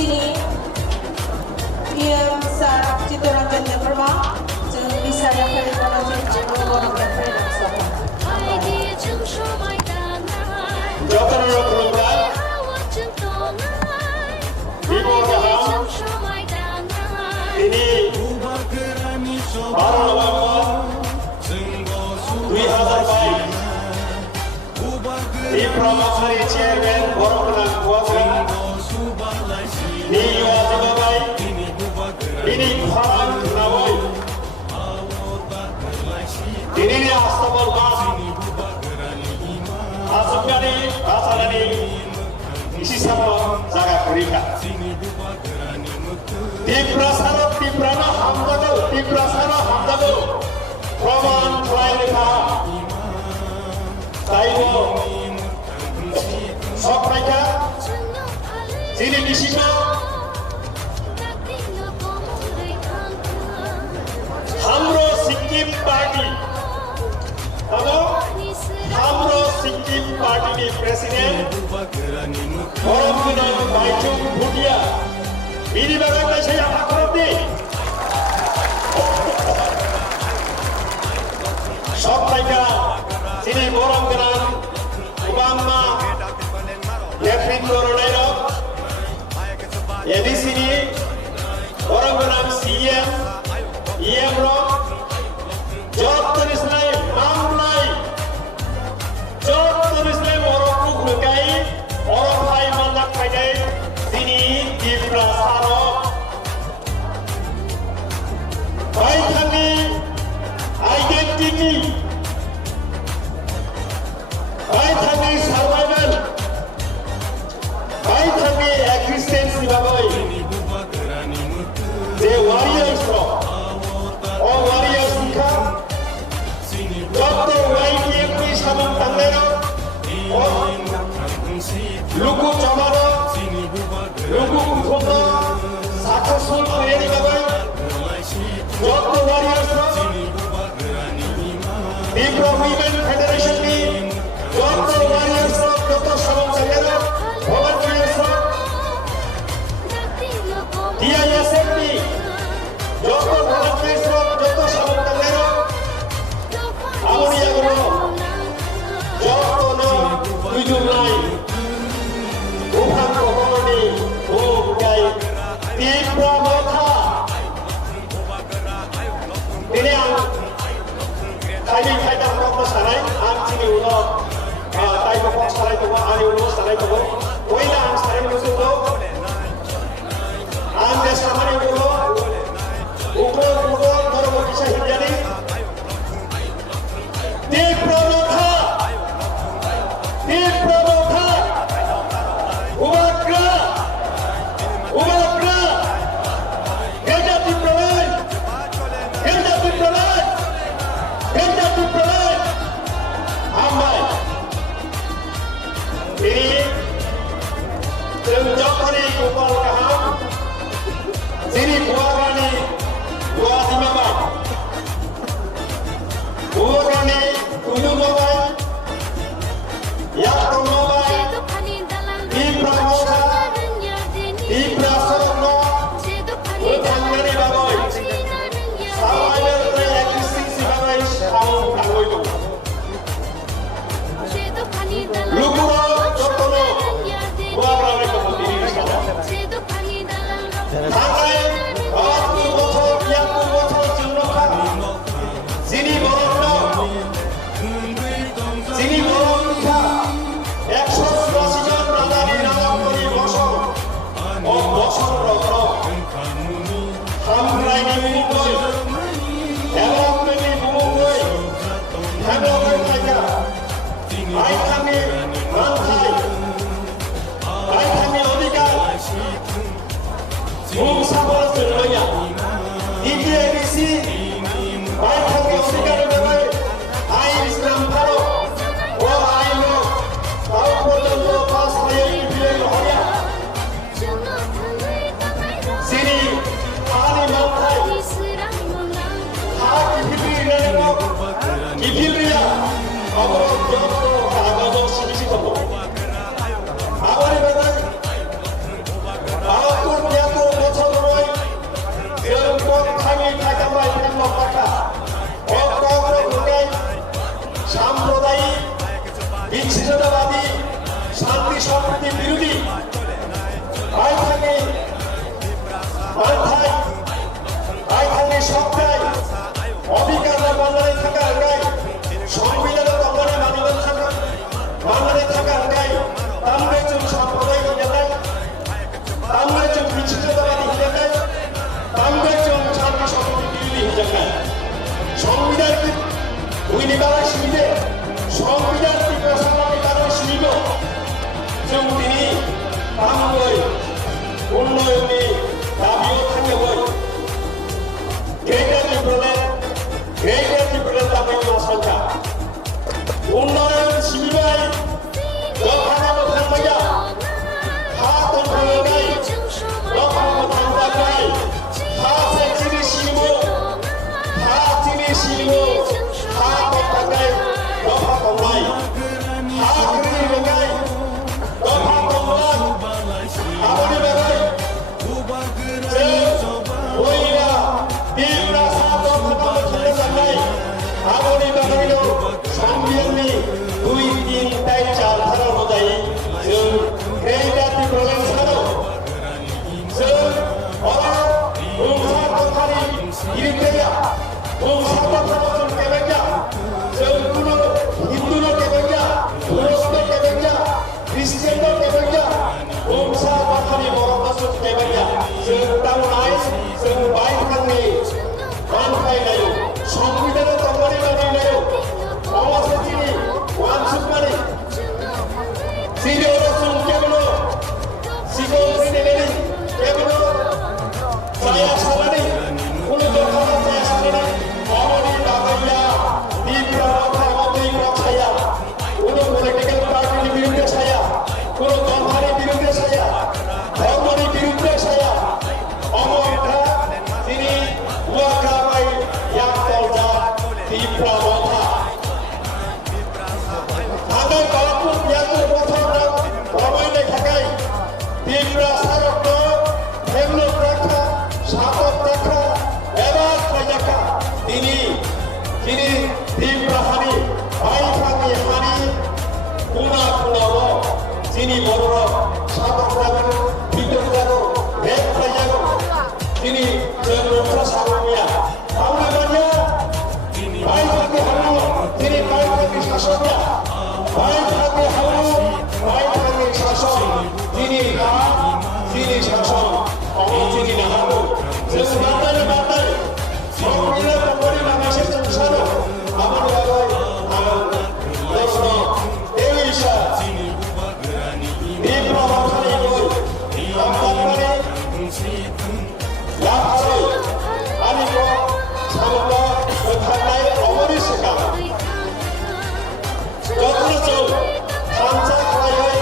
Sini PM Sar Chittaranjan Devarma Jeung bisa yang kali Chittaranjan Devarma যতন প্রোগ্রাম বিপদ হাম তিনি 12 নভেম্বর 2022 এই প্রমাণের চেয়ারম্যান বরকনাথ ওয়াসান নিয়া জবাই তিনি ফারাক নাওই তিনি আস্তাবল বাস আসুকানি আসালানি isi sama jaga kurika tiprana hamdago proman traileka taibo sopraika sini bisiko hamro sikkim party hamro sikkim party ni presiden Orang Baichung Bhutia ini bagaimana saya akrabdi sab mereka sini orang kenal Obama Lefin Coronado ya di sini orang kenal CM EM Rock Job Turisme Mamlai Job Turisme orang Kukai orang lain mana kaya sini di Prasaro, baik kami identity, baik kami survival, baik kami existence bagai, the warriors oh warriors kita, Dr. YTM ni sabun tanggero, oh Lugu Chamara, Lugu Kumba, successful creating away, Dr. Warriors, Bibra Women Federation team, Dr. Warriors, Dr. Shabam Sagera, volunteers, DISM team, Dr. volunteers, Dr. Shabam Sagera, Amuri Agro, Dr. No, Ujulai. Bukan kohoni, bukai Tibra Mokha. Ini yang kami kaitan rokok sarai, anjing ulo, tai rokok sarai tu, ani ulo sarai tu. Koi dah sarai musuh tu, ande sarai ulo, ukol baru bisa hijani. Tibra Mokha, Tibra Mokha. Umagra, Genda di Pralay, Ambai. Ini Jokari Gopal Kaham, sini Buagani, Buatimabai, Buagani, Kunumabai, Yakumabai, Ibrahimosa. Ibra Sorokno, Utangani Baboy, Survival Trail Existing Baboy, Kamu Kamu itu. Lukuro, Jokono, Buabra mereka berdiri di sana. Tangai, Aku Botol, Yaku Botol, Junokan, Sini Borokno, Sini Borokno, Eksos Rasijan Radani Radamuri Bosor. Oh, bosor rokro, hamrai ni bumukoi, elok ni bumukoi, elok mereka, baik kami rantai, baik kami odikar, bungsa bola semuanya, ini edisi, baik kami odikar berbagai, air Islam karo, oh air lo, tahu pun lo pas saya ini pilih hanya. Sini, hari Maltai, hari Kipilria, Abang Joko, Abang Sini Sini Kamu, Abang Ibadah, Aku যিনি বাংলাদেশে সংবিধান ত্রিপুরা সামনে বাংলাদেশে जों दिनै खालामबाय उन्नयननि दाबियाव थांबाय ग्रेटार डिब्रुगड़ दाबि आसामखा उन्नयन सिबिबाय दखानाबो थांबाय हा दंफांबाय दखानाबो थांबाय हा सेक्टरि सिबिबो हा दिनै सिबिबो हा दंफांबाय दफा दंबाय हा ग्रेटार डिब्रुगड़ आबोनि बागै जों बयबो टिप्रा साहा दखानाव थांनो साननाय आबोनि बागैनो संबिधाननि 2-3 दाइन चारथाराव जायो जों ग्रेटार डिब्रुगड़ सानाव जों बुंसा दखानि गिरिफोरा बुंसा दखानाव जों केबेंगा जों कुनु हिन्दुनो केबेंगा मुस्लिम केबेंगा ख्रिस्टियाननो केबेंगा बुंसा दखानि बर'फोरखौ केबेंगा जों दावनाय जों बायखांनि मानफायनाय संबिधानाव दंबानि बानायनाय समाजनि वानसुकमानि सिरियाव जों केबेलो सिगाव फैनानै केबेलो जाया सानानै कुनु दखाना जाया सानानै अमनि बागैया टिप्रायाव थांनानै रक्षाया कुनु पलिटिकल पार्टिनि बिरुद्धे साया कुनु दखानि बिरुद्धे साया धर्मनि बिरुद्धे साया अमरथा दिनै वाकाबाय याकलजा टिप्रा बथा थांनाय बालापुर बियाकुर बथाराव रमायनाय थाखाय टिप्रा सारक हेमलक राखा सातक राखा एबा खायजाखा दिनै टिप्रा हानि बायखांनि हानि खना खनाव दिनै बर' सातक राखा भितर जागौ रेप खायजागौ दिनै जों रक्षा सारमिया मावनाया बायखांनि हानि दिनै बायखांनि सासनिया बायखांनि हानि बायखांनि सासन दिनै सासन दिनै नांगौ जों बांद्राय संबिधान दंबानि माखासे जों सानो आबाद बागै दस्र देविसा टिप्रा बाथानिबो आमदानि लाफारि आरिखौ सानबा होखारनाय अमरि सिगां जत्नजों थामसा खालायै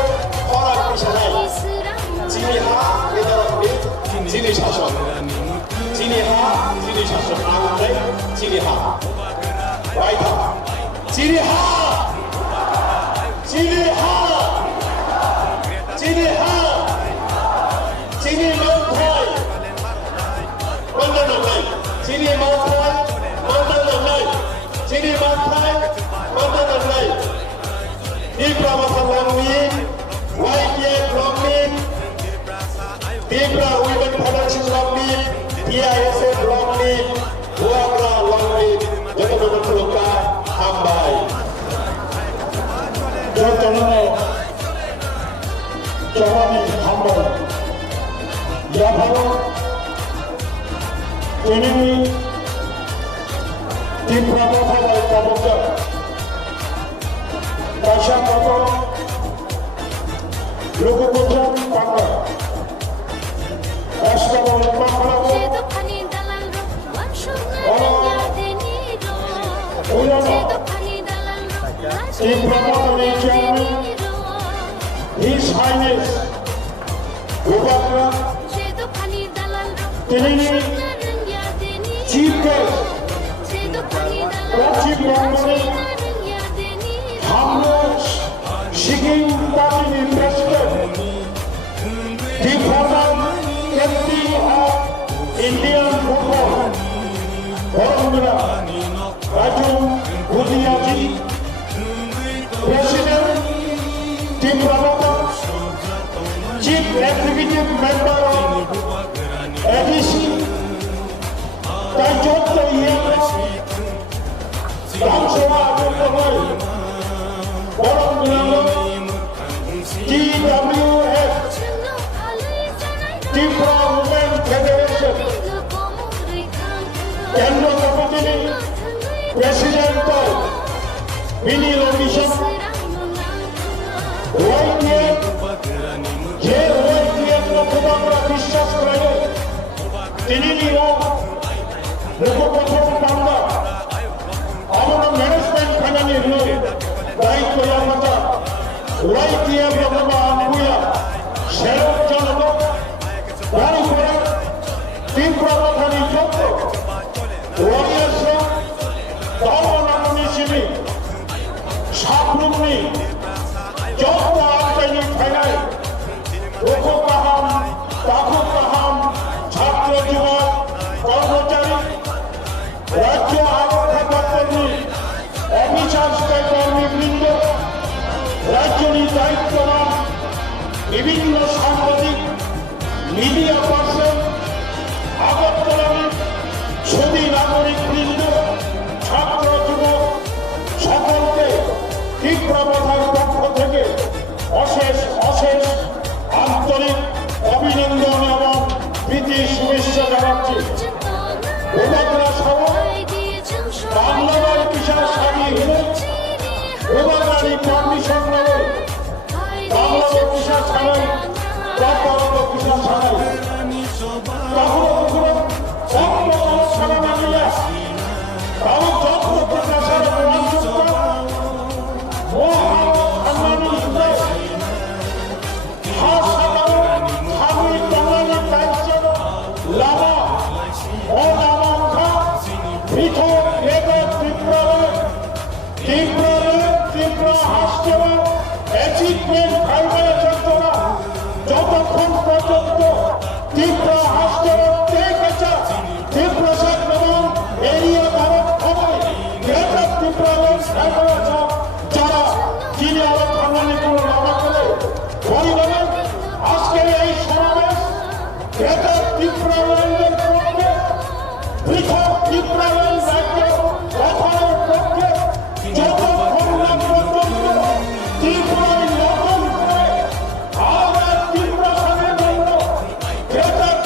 खराग बिसानाय दिनै हा गेजेराव दिनै सासन दिनै हा दिनै सासन आंनिफ्राय दिनै हा बायथा दिनै हा दिनै हा दिनै हा दिनै मावथाय मोनदांनाय दिनै मावथाय मोनदांनाय दिनै मावथाय मोनदांनाय Tipra बाथाननि YPF ब्लकनि Tipra women Federation ब्लकनि DISF ब्लकनि हुवाग्रा ब्लकनि जतन खुलुमबाय हामबाय जतननो जवानि हामबाय याफारो दिनैनि टिप्रा बाथानाय गाबोनजों गायसाफोरखौ लोगोफोरजों बांबाय राष्ट्रखौ लोब्बा खालामो Tipra बाथाननि chairman His Highness Governor दिनैनि Chief Guest Chief Governor Hamlo Sikkim Party President the former MD of Indian football Bharumira Raju Bhudiaji President Tipra Chief Executive Member of ADC Tajot Yellow Ramsova Abukoy Bharumira TWF Tipra Women Federation Kendra Kapatini President 미니 오디션 YTF যে YTF Lok Sabha আমরা বিশ্বাস করি তিনি মুখপ্রথম বাংলা আমরা management খানানি হয়ে দায়িত্ব আমরা YTF Lok Sabha আমগুয়া সেরক জনক বাড়ি করে তীব্র কথানি যোগ্য ওয়ারিয়ার্স ধর্মনামী সাফরুমনি যত আন্তরিক ফাইনাল রোকো কাহাম তাকু কাহাম ছাত্র যুবক কর্মচারী রাজ্য আবহাওয়া কর্মী অফিসার কর্মীবৃন্দ রাজ্যের দায়িত্ববান বিভিন্ন সাংবাদিক মিডিয়া পার্সন আগরতলার সুদী নাগরিকবৃন্দ ছাত্র যুবক সকলকে তীব্রতার পক্ষ থেকে অশেষ অশেষ আন্তরিক অভিনন্দন এবং প্রীতি শুভেচ্ছা জানাচ্ছি। ভোটাররা সবাই বাংলার কিষাণ সারি হলে ভোটারি পারমিশন নেবে বাংলার কিষাণ ছাড়াই বাংলার কিষাণ ছাড়াই কখনো কখনো অন্য ছাড়া না নিলে কারো যত্ন প্রকাশের প্রমাণযোগ্য যতক্ষণ পর্যন্ত তীব্র হাস্যের দেখেছে তীব্র এবং এরিয়া ভারত খবর তীব্র যারা যিনি আরো বাঙালি করে নামা করে পরিবারের আজকের এই সমাবেশ তীব্রানন্দের পক্ষে পৃথক তীব্রানন্দ রাজ্য গঠনের পক্ষে যতক্ষণ না পর্যন্ত ত্রিপুরার নতুন করে আলাদা ত্রিপুরা সাথে জন্য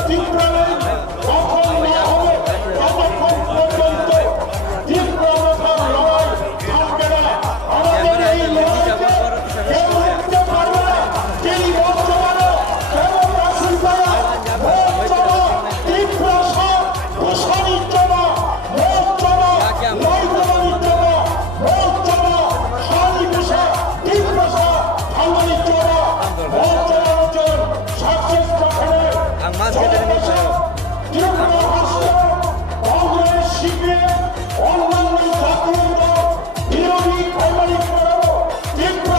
তীব্রানন্দ গঠন না হবে ততক্ষণ পর্যন্ত তীব্রতার লড়াই থামবে না। আমাদের এই লড়াইকে কেউ রুখতে পারবে না। তিনি বর্তমানে কেবল রাসুল ভাইয়া ভোট জমা তীব্র প্রসারিত জমা ভোট জমা নৈতমানিক জমা ভোট জমা সারি পেশা তীব্র ভাঙানিক জমা ভোট জমানোর জন্য সাকসেস গঠনে তীব্র রাষ্ট্র কংগ্রেস সিপিএম অন্যান্য জাতীয় দল বিরোধী কর্মী করাবো তীব্র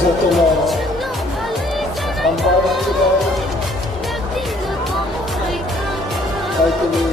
যতন সম্পাদিত হয়তনি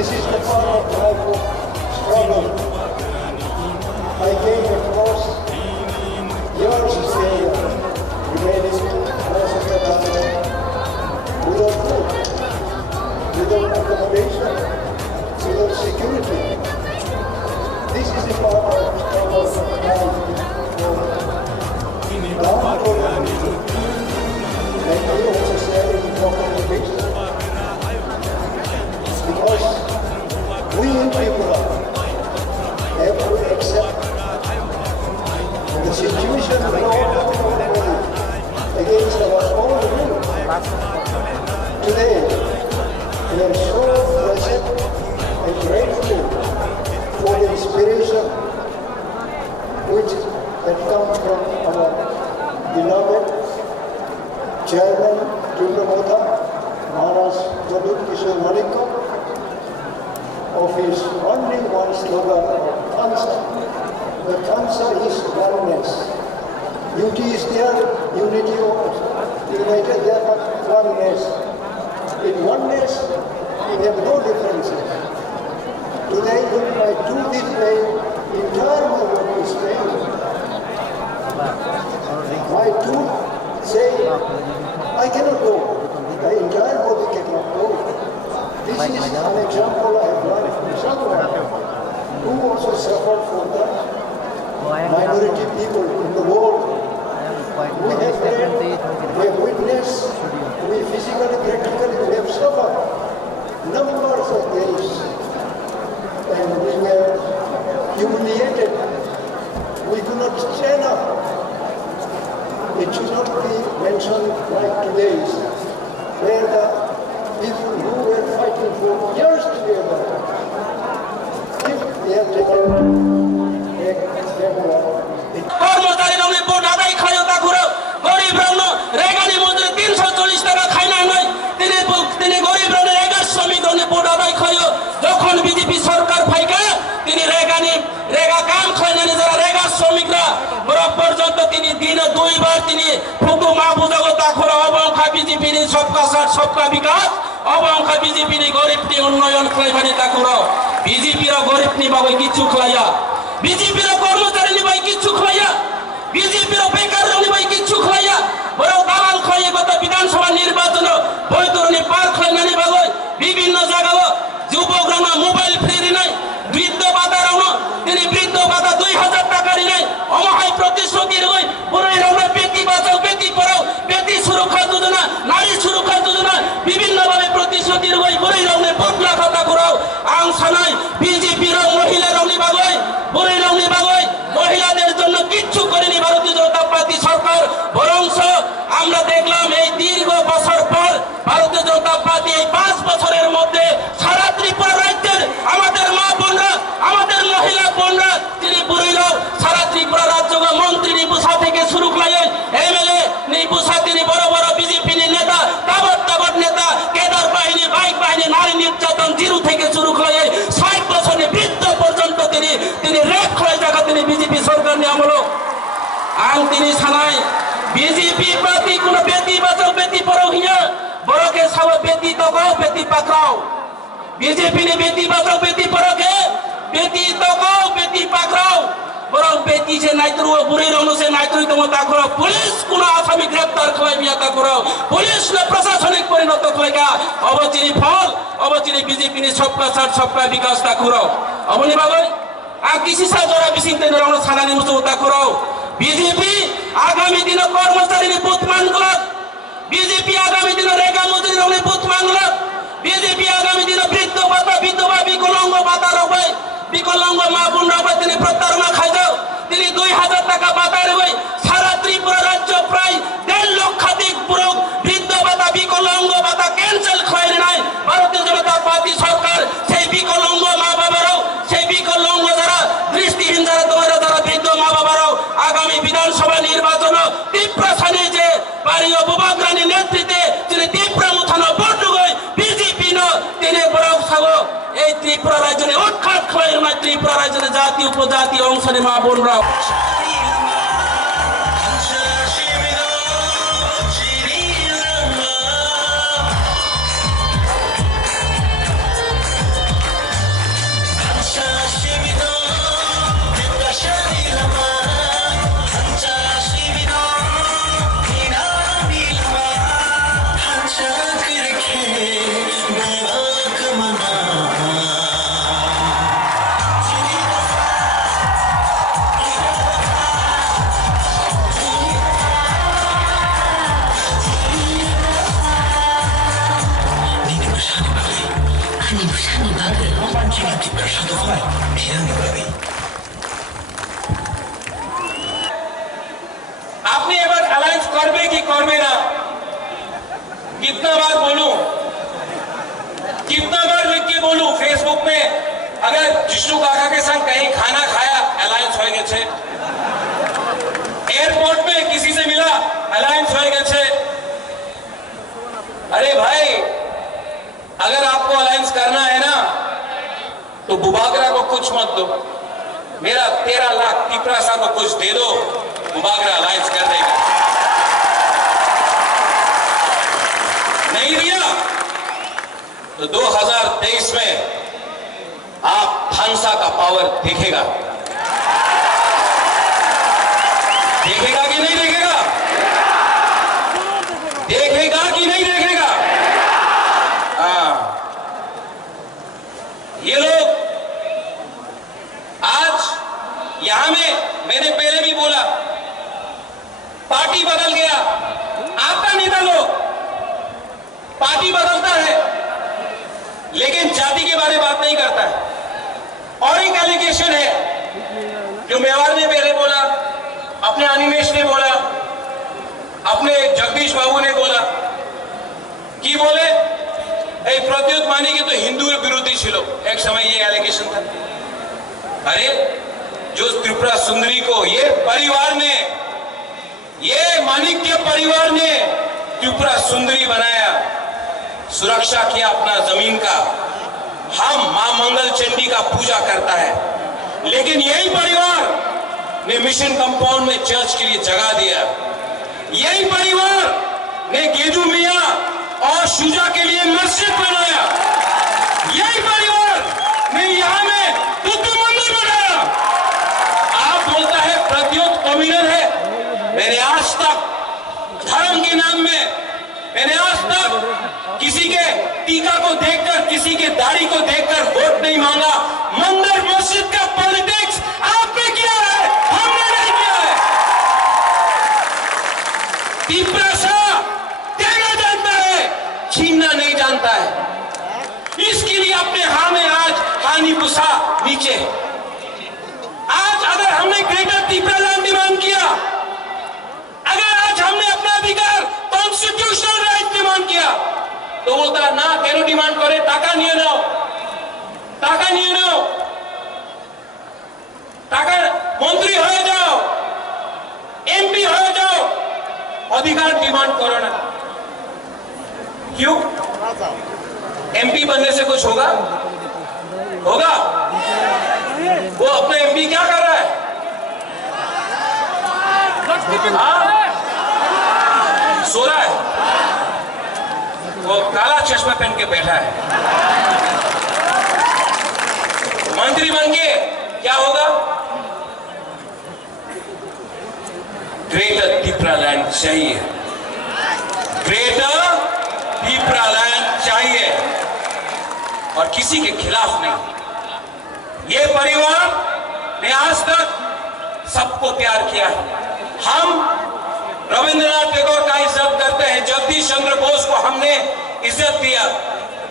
This is the part of life of struggle. I came across years later, remaining most of the time without food, without accommodation, without security. This is the part of struggle of life. And I also said in accommodation. Because we people have to accept the situation against our own will. Today, we are so blessed and grateful for the inspiration which had come from our beloved Chairman Tripura Maharaj Pradut Kishore Malikko, of his only one slogan, Khamsa. The Khamsa is oneness. Unity is there, unity of united there, but oneness. In oneness, we have no differences. Today, if I do this way, entire world is failing. My two say, I cannot go. The entire body cannot go. This is an example I have learned from someone who also suffered for the minority people in the world. We have read, we have witnessed, we physically, practically, we have suffered numbers of days. And we were humiliated. We could not stand up. It should not be mentioned like today's, where the people who were fighting for years together, if they have taken কর্মচারীরা vote আদায় খায় তা করে গরিব রাউন রেগানি মজুরি 340 টাকা খায় না নয় তিনি গরিব রাউন রেগা শ্রমিক রাউন ভোট আদায় খায় যখন বিজেপি সরকার ফাইকা তিনি রেগা কাম খায় না যারা রেগা শ্রমিকরা বড় পর্যন্ত তিনি দিনে দুইবার তিনি ফুকু মাহবুজাগ তা করে অবংখা বিজেপির সবকা সাথ সবকা বিকাশ অবংখা বিজেপির গরিবটি উন্নয়ন খাইবানি তা করে বিজেপির গরিবনি বাবু কিছু খাইয়া বিজেপির কর্মচারী নিবাই কিছু খাইয়া বিজেপির বেকার নিবাই কিছু খাইয়া বড় দালাল খাইয়ে গত বিধানসভা নির্বাচন বৈতরণী পার খাইনানি বাবু বিভিন্ন জায়গায় যুবকরা মোবাইল ফ্রি নাই বৃদ্ধ ভাতা তিনি বৃদ্ধ ভাতা 2000 টাকা নাই অমহায় প্রতিশ্রুতি রই পুরো বেটি বাঁচাও বেটি পড়াও বেটি সুরক্ষা যোজনা নারী সুরক্ষা যোজনা বিভিন্নভাবে dirgoi buri rongni pokla khata korau ang sanai BJP র মহিলা রংনি বাগৈ বুড়ি রংনি বাগৈ মহিলাদের জন্য কিচ্ছু করেনি ভারতীয় জনতা পার্টি সরকার বরংস আমরা দেখলাম এই দীর্ঘ বছর পর ভারতীয় জনতা পার্টি এই 5 বছরের মধ্যে সারা ত্রিপুরা রাজ্যের আমাদের মা বোনরা আমাদের মহিলা বোনরা তিনি বুড়িরাও সারা ত্রিপুরা রাজ্য মন্ত্রী নিপুসা থেকে শুরু করে এমএলএ নিপুসা তিনি বড় বড় বিজেপি নেতা তাবৎ নেতা কেদার বাহিনী বাইক বাহিনী নারী নির্যাতন জিরো থেকে শুরু করে 60 বছরের বৃদ্ধ পর্যন্ত তিনি রেপ করে জায়গা তিনি বিজেপি সরকার নিয়ে আমল আং তিনি সানাই বিজেপি পার্টি কোন বেটি বাঁচাও বেটি পড়াও হিয়া বড়কে সব বেটি তকাও বেটি পাকড়াও বিজেপি ने बेटी बचाओ बेटी पढ़ाओ के बेटी तकाओ बेटी पकड़ाओ बरं बेटी से नाइत्रो बुरी रंग से नाइत्रो तो मत करो पुलिस कुना आसामी ग्रेप्तार खलाई बिया ता करो पुलिस ने प्रशासनिक परिणत खलाइका अब चिनी फल अब चिनी बीजेपी ने सबका साथ सबका विकास ता करो अब नि बाबै आ किसी सा जरा बिसिङ तेन रंग छानानि मुसो ता करो बीजेपी आगामी दिन कर्मचारी ने बुथ मांगलक बीजेपी आगामी दिन रेगा मजदूरी रंग बुथ मांगलक बीजेपी आगामी दिन वृद्ध भाता विधवा विकलांग भाता रबाई विकलांग मा বোন রবাই তিনি প্রতারণা খাই যাও তিনি 2000 টাকা ভাতা রবাই সারা ত্রিপুরা রাজ্য প্রায় 1.5 লক্ষাধিক পুরো বৃদ্ধ ভাতা বিকলাঙ্গ ভাতা ক্যান্সেল খাই নাই ভারতীয় জনতা পার্টি সরকার সেই বিকলাঙ্গ মা বাবারাও সেই বিকলাঙ্গ যারা দৃষ্টিহীন যারা যারা বৃদ্ধ মা বাবারাও আগামী বিধানসভা নির্বাচন ত্রিপুরা সানে যে বাড়িও বুবাগ্রানি নেতৃত্বে তিনি ত্রিপুরা মুথানো বড়গই বিজেপি ন তিনি বড় খাবো এই ত্রিপুরা রাজ্যে উৎখাত খাই না ত্রিপুরা রাজ্যে জাতি উপজাতি অংশে মা বোনরা আপনি এবার অ্যালায়েন্স করবে কি করবে না कितना बार बोलूं कितना बार लिख के बोलूं फेसबुक में अगर जिष्णु काका के संग कहीं खाना खाया अलायंस हो गए छे एयरपोर्ट में किसी से मिला अलायंस हो गए छे अरे भाई अगर आपको अलायंस करना है ना तो बुबागरा को कुछ मत दो मेरा 13 लाख तिपरासा को कुछ दे दो बुबागरा अलायंस कर देगा नहीं दिया तो 2023 में आप थानसा का पावर देखेगा देखेगा कि नहीं देखेगा देखेगा कि नहीं देखेगा हाँ ये लोग आज यहां में मैंने पहले भी बोला पार्टी बदल गया आपका नेता लोग पार्टी बदलता है लेकिन जाति के बारे में बात नहीं करता है और एक एलिगेशन है जो मेवाड़ ने पहले बोला अपने अनिमेश ने बोला अपने जगदीश बाबू ने बोला कि बोले प्रद्युत मानी की तो हिंदू विरोधी छिलो एक समय ये एलिगेशन था अरे जो त्रिपुरा सुंदरी को ये परिवार ने ये माणिक्य परिवार ने त्रिपुरा सुंदरी बनाया सुरक्षा किया अपना जमीन का हम मां मंगल चंडी का पूजा करता है लेकिन यही परिवार ने मिशन कंपाउंड में चर्च के लिए जगह दिया यही परिवार ने गेजू मियां और शुजा के लिए मस्जिद बनाया यही परिवार ने यहां में बुद्ध मंदिर बनाया आप बोलता है प्रद्युत कम्युनल है मैंने आज तक धर्म के नाम में मैंने आज तक किसी के टीका को देखकर किसी के दाढ़ी को देखकर वोट नहीं मांगा मंदिर मस्जिद का पॉलिटिक्स आपने किया है हमने नहीं किया है तीपरा सा देना जानता है छीनना नहीं जानता है इसके लिए अपने हाँ में आज हानि पुसा नीचे। आज अगर हमने ग्रेटर त्रिपुरा लैंड डिमांड किया, अगर आज हमने अपना अधिकार कॉन्स्टिट्यूशनल राइट डिमांड किया, तो बोलता ना केन डिमांड करे, टाका निये नाओ, टाका निये नाओ, टाका मंत्री हो जाओ, एमपी हो जाओ, अधिकार डिमांड करो ना। क्यों? एमपी बनने से कुछ होगा? होगा? वो अपने एमपी क्या कर रहा है? सो रहा है, वो काला चश्मा पहन के बैठा है। मंत्री बन के क्या होगा? ग्रेटर त्रिपुरा लैंड चाहिए, ग्रेटर त्रिपुरा लैंड चाहिए, और किसी के खिलाफ नहीं। ये परिवार ने आज तक सबको प्यार किया है। हम रविंद्रनाथ टैगोर का इज्जत करते हैं, जगदीश चंद्र बोस को हमने इज्जत दिया।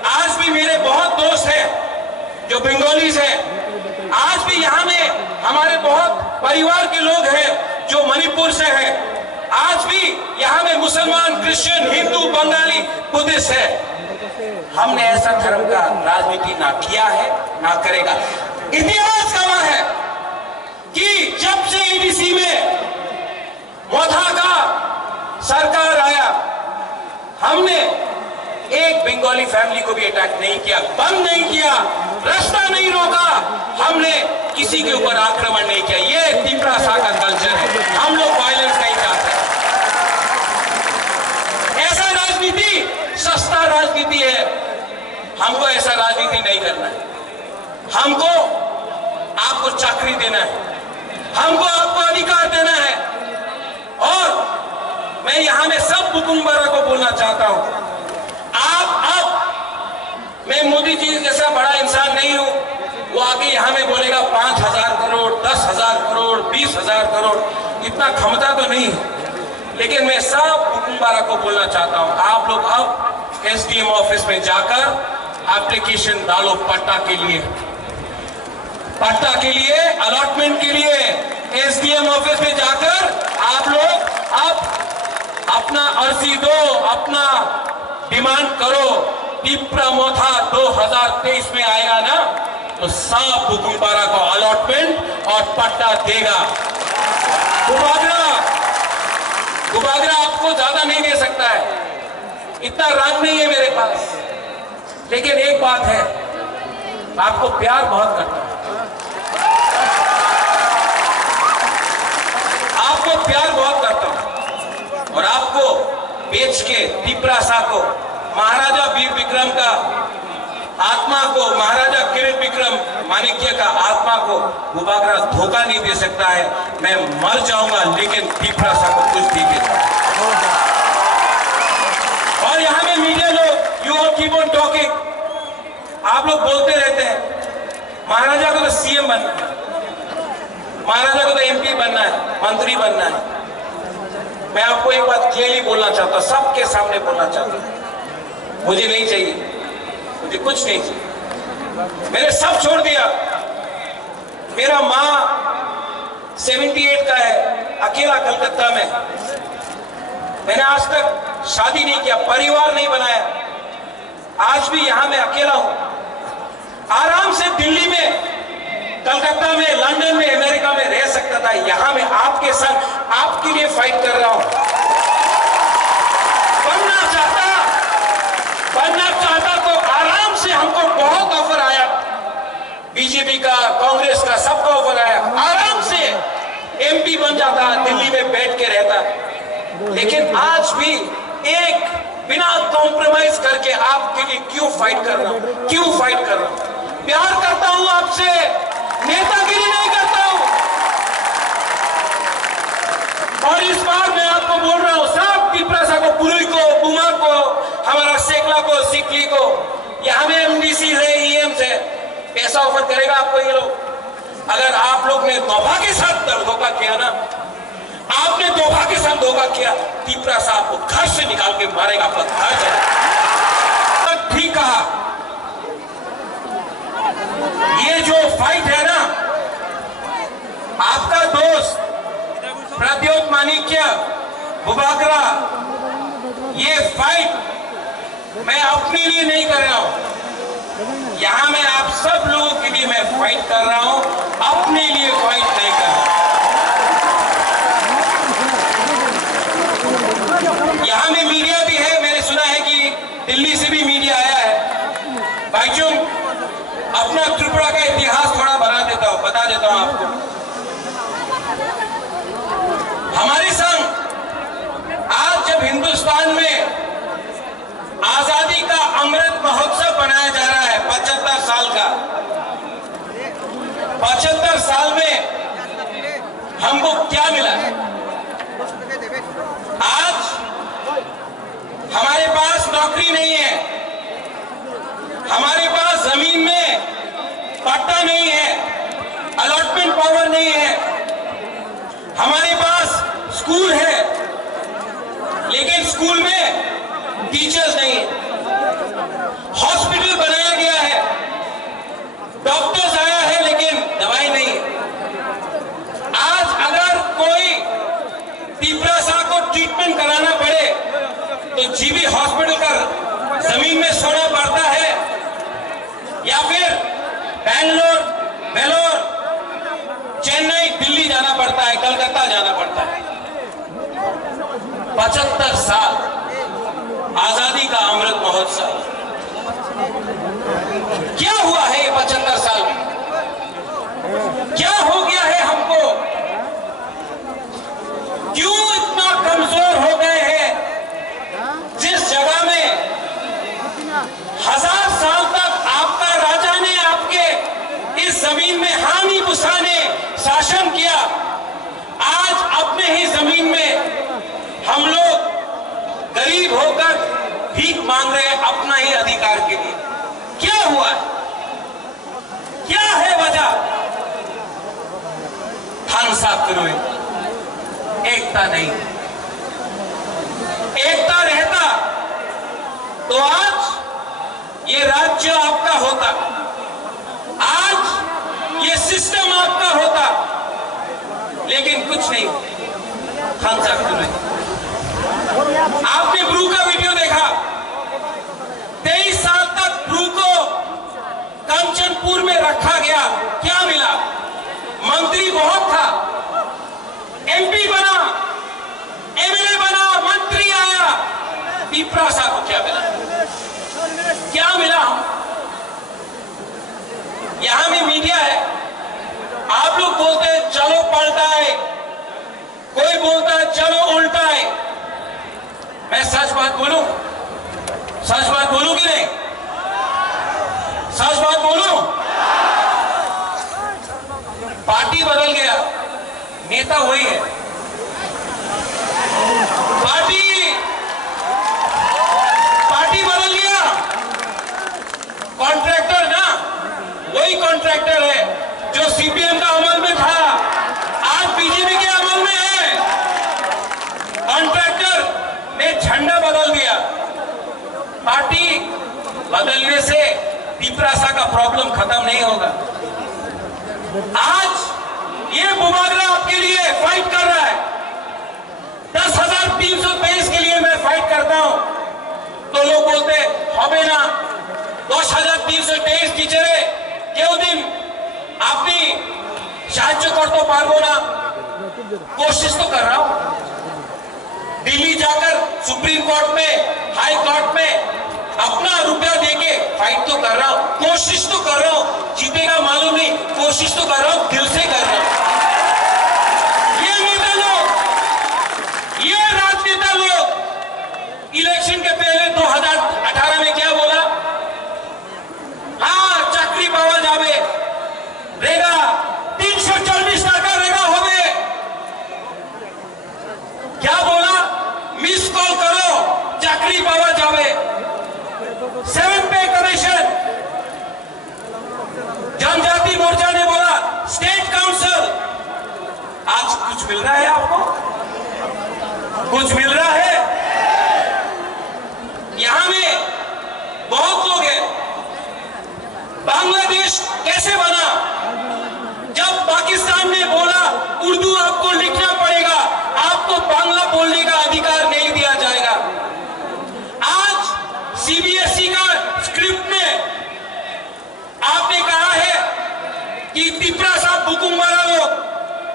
आज भी मेरे बहुत दोस्त हैं जो बंगालीज हैं, आज भी यहाँ में हमारे बहुत परिवार के लोग हैं जो मणिपुर से हैं, आज भी यहाँ में मुसलमान, क्रिश्चियन, हिंदू, बंगाली, बुद्धिस्ट है। हमने ऐसा धर्म का राजनीति ना किया है, ना करेगा। इतिहास गवाह है कि जब से एडीसी में मोथा का सरकार आया, हमने एक बंगाली फैमिली को भी अटैक नहीं किया, बंद नहीं किया, रास्ता नहीं रोका, हमने किसी के ऊपर आक्रमण नहीं किया। ये त्रिपुरा सा का कल्चर है। हम लोग वायलेंस नहीं चाहते। ऐसा राजनीति सस्ता राजनीति है, हमको ऐसा राजनीति नहीं करना है। हमको आपको चाकरी देना है, हमको आपको अधिकार देना है। और मैं यहां में सब बुकुम्बारा को बोलना चाहता हूं, मैं मोदी जी जैसा बड़ा इंसान नहीं हूं, वो आके यहां में बोलेगा 5,000 करोड़, 10,000 करोड़, 20,000 करोड़, इतना क्षमता तो नहीं है। लेकिन मैं सब बुकुम्बारा को बोलना चाहता हूं, आप लोग अब एसडीएम ऑफिस में जाकर एप्लीकेशन डालो पट्टा के लिए, पट्टा के लिए, अलॉटमेंट के लिए। एसडीएम ऑफिस में जाकर आप लोग अब अपना अर्जी दो, अपना डिमांड करो। त्रिपुरा मोथा 2023 में आएगा ना, तो सब बुकुम्बारा को अलॉटमेंट और पट्टा देगा। गुबागरा आपको ज्यादा नहीं दे सकता है, इतना रंग नहीं है मेरे पास, लेकिन एक बात है, आपको प्यार बहुत करता हूं, आपको प्यार बहुत करता हूं, और आपको बेच के त्रिपुरा सा को, महाराजा वीर विक्रम का आत्मा को, महाराजा किरीट विक्रम माणिक्य का आत्मा को गुबागरा धोखा नहीं दे सकता है। मैं मर जाऊंगा लेकिन त्रिपुरा सा को कुछ नहीं देता। और यहाँ में मीडिया लोग, you all keep on talking, आप लोग बोलते रहते हैं महाराजा को तो सीएम बनना है, महाराजा को तो एमपी बनना है, मंत्री बनना है। मैं आपको एक बात क्लियरली बोलना चाहता हूं, सबके सामने बोलना चाहता हूं, मुझे नहीं चाहिए, मुझे कुछ नहीं चाहिए, मैंने सब छोड़ दिया। मेरा माँ 78 का है, अकेला कलकत्ता में, मैंने आज तक शादी नहीं किया, परिवार नहीं बनाया, आज भी यहां मैं अकेला हूं। आराम से दिल्ली में, कलकत्ता में, लंदन में, अमेरिका में रह सकता था, यहां मैं आपके संग आपके लिए फाइट कर रहा हूं। बनना चाहता तो आराम से, हमको बहुत ऑफर आया, बीजेपी का, कांग्रेस का, सबका ऑफर आया, आराम से एमपी बन जाता, दिल्ली में बैठ के रहता। लेकिन आज भी एक बिना कॉम्प्रोमाइज करके आपके लिए क्यों फाइट कर रहा हूं, क्यों फाइट कर रहा हूं? प्यार करता हूं आपसे, नेतागिरी नहीं करता हूं। और इस बार मैं आपको बोल रहा हूं, सब त्रिपुरा सा को, पुरी को, बुमा को, हमारा सेकला को, सिकली को, यहाँ में एमडीसी है, ईएम से पैसा ऑफर करेगा आपको ये लोग। अगर आप लोग ने तोहफा के साथ धोखा किया ना, आपने तोहफा के साथ धोखा किया, त्रिपुरा सा आपको घर से निकाल के मारेगा, आपका घर जाएगा। ठीक कहा, फाइट है ना, आपका दोस्त प्रद्योत माणिक्य बुबागरा, ये फाइट मैं अपने लिए नहीं कर रहा हूं, यहां मैं आप सब लोगों के लिए मैं फाइट कर रहा हूं, अपने लिए फाइट नहीं कर रहा। यहां में मीडिया भी है, मैंने सुना है कि दिल्ली से भी मीडिया आया है। भाईचुंग, अपना त्रिपुरा का इतिहास थोड़ा बता देता हूं आपको। हमारे संग आज जब हिंदुस्तान में आजादी का अमृत महोत्सव मनाया जा रहा है 75 साल का, 75 साल में हमको क्या मिला? आज हमारे पास नौकरी नहीं है, हमारे पास जमीन में पट्टा नहीं है, अलॉटमेंट पावर नहीं है, हमारे पास स्कूल है लेकिन स्कूल में टीचर्स नहीं है, हॉस्पिटल बनाया गया है, डॉक्टर्स आया है लेकिन दवाई नहीं है। आज अगर कोई तीव्रता को ट्रीटमेंट कराना पड़े तो जीबी हॉस्पिटल का जमीन में सोना पड़ता है या फिर बैंगलोर, वेलोर, चेन्नई, दिल्ली जाना पड़ता है, कलकत्ता जाना पड़ता है। 75 साल आजादी का अमृत महोत्सव, क्या हुआ है ये 75 साल में? क्या हो गया है हमको? क्यों इतना कमजोर हो गए हैं? जिस जगह में 1000 साल तक आपका राजा ने आपके इस जमीन में हानि गुस्सा ने शासन किया, आज अपने ही जमीन में हम लोग गरीब होकर भीख मांग रहे हैं अपना ही अधिकार के लिए। क्या हुआ है? क्या है वजह? खान साहब करो, एकता नहीं, एकता रहता तो आज ये राज्य आपका होता, आज ये सिस्टम आपका होता, लेकिन कुछ नहीं। खान साहब करो, आपने ब्रू का वीडियो देखा, 23 साल तक ब्रू को कंचनपुर में रखा गया, क्या मिला? मंत्री बहुत था, एमपी बना, एमएलए बना, मंत्री आया, पीपरासा को क्या मिला? क्या मिला? यहां में मीडिया है, आप लोग बोलते हैं चलो पलटा है, कोई बोलता है चलो उल्टा है। मैं सच बात बोलूं? सच बात बोलूं कि नहीं? सच बात बोलूं? पार्टी बदल गया, नेता वही है। पार्टी बदल गया, कॉन्ट्रैक्टर ना वही कॉन्ट्रैक्टर है जो सीपीएम का अमल में था, आज बीजेपी के अमल में है। कॉन्ट्रैक्टर ने झंडा बदल दिया। पार्टी बदलने से पीपरासा का प्रॉब्लम खत्म नहीं होगा। आज ये बुबागरा आपके लिए फाइट कर रहा है, 10,323 के लिए मैं फाइट करता हूं तो लोग बोलते হবে না, 10,323 टीचरे क्यों दिन आपने साहाय्य कर तो पारबो ना, कोशिश तो कर रहा हूं। दिल्ली जाकर सुप्रीम कोर्ट में, हाई कोर्ट में अपना रुपया देके फाइट तो कर रहा हूं, कोशिश तो कर रहा हूं। जीतेगा मालूम नहीं, कोशिश तो कर रहा हूं, दिल से कर रहा हूं। ये नेता लोग, ये राजनेता लोग इलेक्शन के पहले 2018 में क्या बोला? हाँ, चाकरी पावा जावे, रेगा 340 टाका रेगा होवे। क्या बोला? मिस कॉल करो, चाकरी पावा जावे। 7 पे कमीशन। जनजाति मोर्चा ने बोला स्टेट काउंसिल। आज कुछ मिल रहा है आपको? कुछ मिल रहा है? यहां में बहुत लोग हैं। बांग्लादेश कैसे बना? पाकिस्तान ने बोला उर्दू आपको लिखना पड़ेगा, आपको बांग्ला बोलने का अधिकार नहीं दिया जाएगा। आज सीबीएसई का स्क्रिप्ट में आपने कहा है कि तिपरा साहब बुकुम्बारा लोग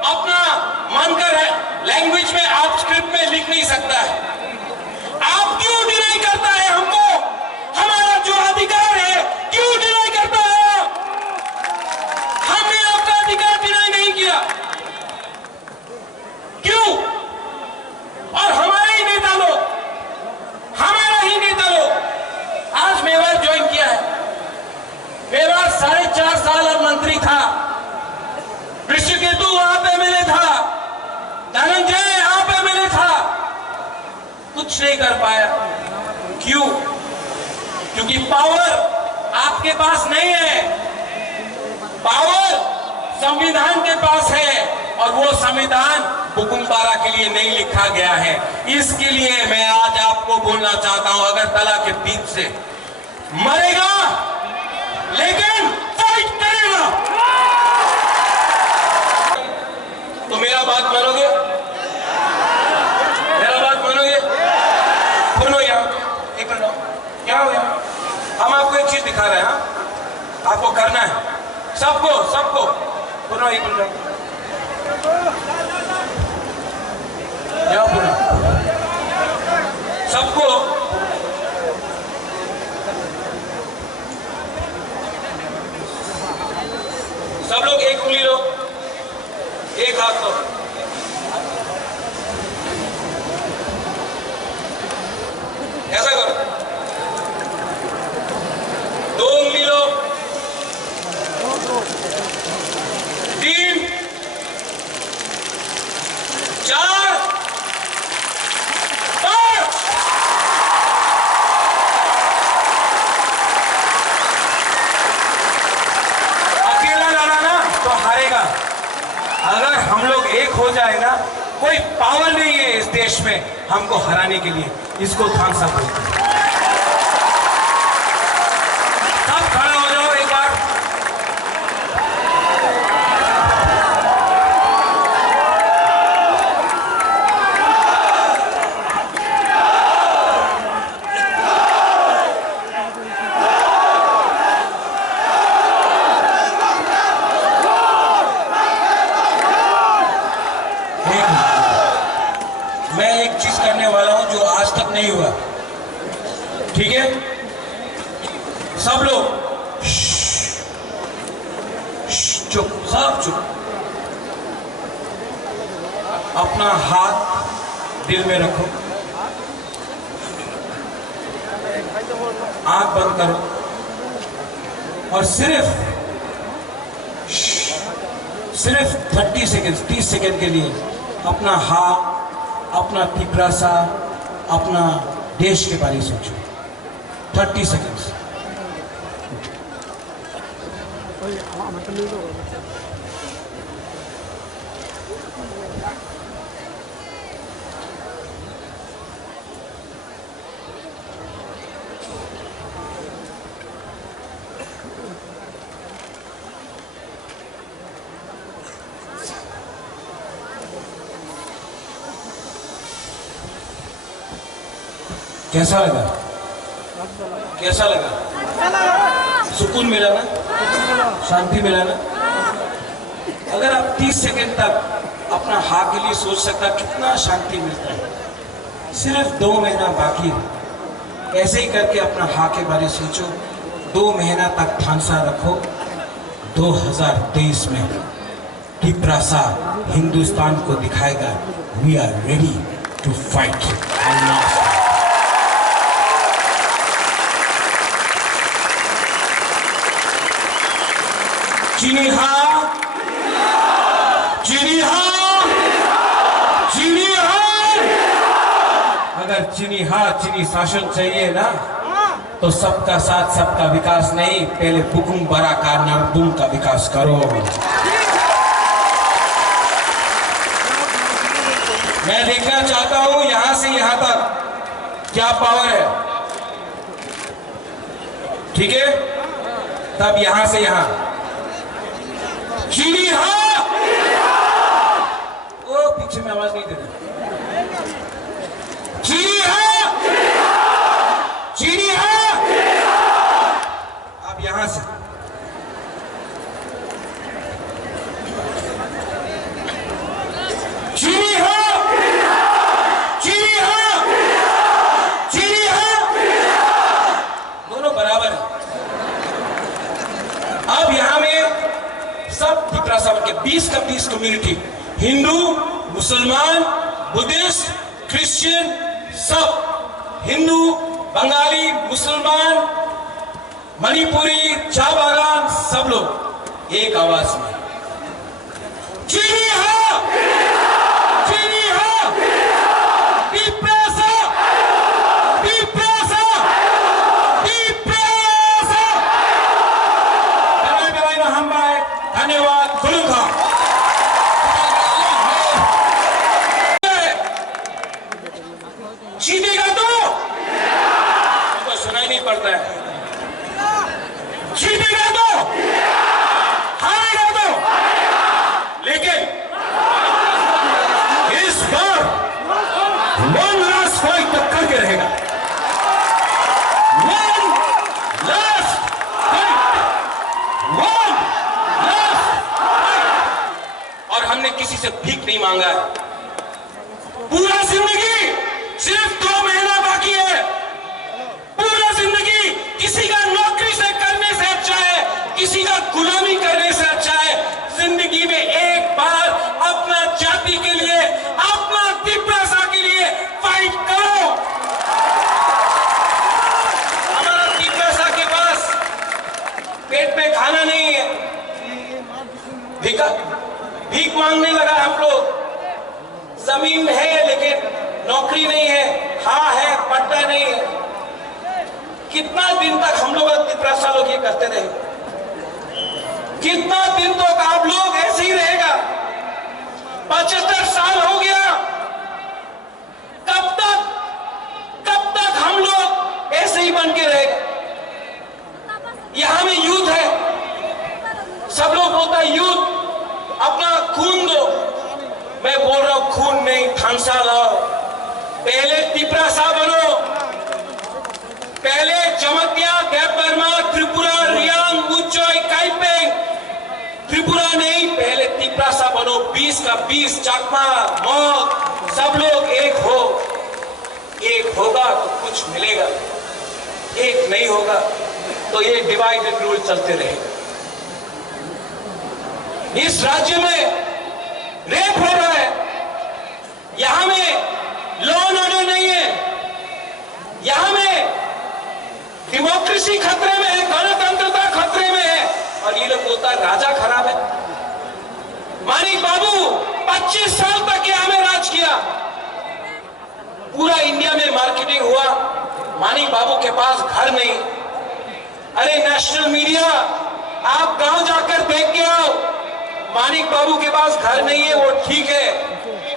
अपना मन का लैंग्वेज में आप स्क्रिप्ट में लिख नहीं सकता है। आप क्यों डिनाई करता है हमको हमारा जो अधिकार है, क्यों डिनाई करता है? हमने आपका अधिकार डिनाई नहीं किया, क्यों? और हमारा ही नेता लोग आज मेवाड़ ज्वाइन किया है। मेवाड़ 4.5 साल अब मंत्री था, ऋषिकेतु वहां पे एमएलए था, धनंजय यहां पे एमएलए था, कुछ नहीं कर पाया। क्यों? क्योंकि पावर आपके पास नहीं है, पावर संविधान के पास है, और वो संविधान बुकुम्बारा के लिए नहीं लिखा गया है। इसके लिए मैं आज आपको बोलना चाहता हूं, अगर तला के बीच से मरेगा लेकिन फाइट करेगा। तो मेरा बात मानोगे? मेरा बात मानोगे? सुनो यार, एक मिनट, क्या हो गया? हम आपको एक चीज दिखा रहे हैं, हाँ? आपको करना है, सबको सुनो, एक मिनट, सबको सब लोग एक उंगली लो, एक हाथ लो, ऐसा करो, 2 उंगली लो, 3, 4, 5। अकेला लड़ा ना तो हारेगा। अगर हम लोग एक हो जाए ना, कोई पावर नहीं है इस देश में हमको हराने के लिए। इसको थांसा बोलते हैं। सब खड़ा हो जाओ एक बार। मैं एक चीज करने वाला हूं जो आज तक नहीं हुआ, ठीक है? सब लोग चुप, सब चुप। अपना हाथ दिल में रखो, आंख बंद करो, और सिर्फ 30 सेकंड, 30 सेकंड के लिए अपना हाथ, अपना तिपरासा, अपना देश के बारे में सोचो। 30 सेकंड्स। कैसा लगा? कैसा लगा? सुकून मिला ना? शांति मिला ना? अगर आप 30 सेकंड तक अपना हाँ के लिए सोच सकता, कितना शांति मिलता है। सिर्फ 2 महीना बाकी है, ऐसे ही करके अपना हाँ के बारे में सोचो। 2 महीना तक ठानसा रखो। 2023 में तिपरासा हिंदुस्तान को दिखाएगा, we are ready to fight. चीनी हाँ, चीनी हाँ, चीनी हाँ। अगर चीनी हाँ, चीनी शासन चाहिए ना, तो सबका साथ सबका विकास नहीं, पहले बुकुम्बारा का नारदुम का विकास करो। मैं देखना चाहता हूं यहां से यहां तक क्या पावर है, ठीक है? तब यहां से यहां चीनी हाँ, पीछे में आवाज नहीं देना। जी हाँ, जी हाँ, आप यहां से जी हाँ, जी हाँ, जी हाँ, दोनों बराबर है। अब यहां में सब त्रिपुरा के 20 का 20 कम्युनिटी, हिंदू, मुसलमान, बुद्धिस्ट, क्रिश्चियन, सब हिंदू, बंगाली, मुसलमान, मणिपुरी, चा बागान, सब लोग एक आवाज में जी हाँ, जी हाँ, त्रिपुरा, त्रिपुरा, त्रिपुरा। हम धन्यवाद गुरुखा। जीतेगा तो सुनाई नहीं पड़ता है, जीतेगा तो हारेगा तो, लेकिन इस बार वन लास्ट फाइट तक करके रहेगा। One last fight, one last fight. और हमने किसी से भीख नहीं मांगा है। पूरा जिंदगी सिर्फ 2 महीना बाकी है। पूरा जिंदगी किसी का नौकरी से करने से अच्छा है, किसी का गुलामी करने से अच्छा है। जिंदगी में एक बार अपना जाति के लिए, अपना त्रिपुरा के लिए फाइट करो। हमारा त्रिपुरा के पास पेट में खाना नहीं है, भीख मांगने लगा हम लोग। जमीन है लेकिन नौकरी नहीं है, हाँ है पट्टा नहीं है। कितना दिन तक हम लोग त्रिपुरा लोग ये करते रहे? कितना दिन तक आप लोग ऐसे ही रहेगा? 75 साल हो गया। कब तक हम लोग ऐसे ही बन के रहेगा? यहां में यूथ है, सब लोग बोलता है यूथ अपना खून दो। मैं बोल रहा हूं खून नहीं, थानसा लाओ। पहले त्रिपुरा बनो, पहले जमत्या, देवबर्मा, त्रिपुरा, रियांग, उच्चोई, काइपेंग। त्रिपुरा नहीं, पहले त्रिपुरा बनो। 20 का 20, चाकमा, मौत, सब लोग एक हो। एक होगा तो कुछ मिलेगा, एक नहीं होगा तो ये डिवाइड एंड रूल चलते रहेगा। इस राज्य में रेप हो रहा है, यहां में लॉ एंड ऑर्डर नहीं है, यहां में डेमोक्रेसी खतरे में है, गणतंत्रता खतरे में है, और ये लोग बोलता है राजा खराब है। मानिक बाबू 25 साल तक यहां में राज किया, पूरा इंडिया में मार्केटिंग हुआ। मानिक बाबू के पास घर नहीं। अरे नेशनल मीडिया, आप गांव जाकर देख के आओ, मानिक बाबू के पास घर नहीं है, वो ठीक है।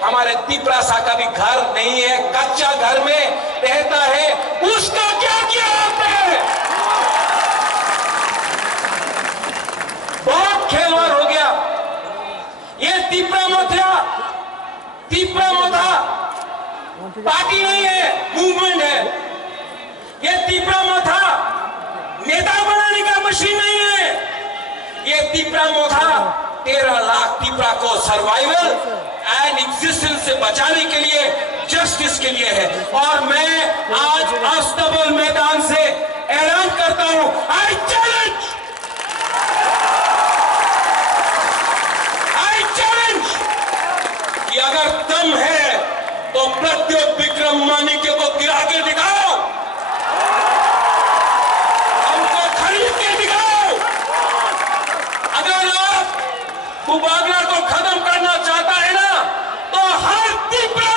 हमारे त्रिपुरा का भी घर नहीं है, कच्चा घर में रहता है। उसका क्या किया आपने? बहुत खेलवाड़ हो गया। ये त्रिपुरा मोथा पार्टी नहीं है, मूवमेंट है। ये त्रिपुरा मोथा नेता बनाने का मशीन नहीं है। ये त्रिपुरा मोथा 13 लाख त्रिपुरा को सर्वाइवल एंड एग्जिस्टेंस से बचाने के लिए, जस्टिस के लिए है। और मैं आज अस्तबल मैदान से ऐलान करता हूं, आई चैलेंज कि अगर दम है तो प्रद्योत विक्रम मानिक्य को गिरा के दिखाओ, हमको खरीद के दिखाओ। अगर आप कुबागरा को खत्म करना चाहता है ना, तो हर त्रिपुरा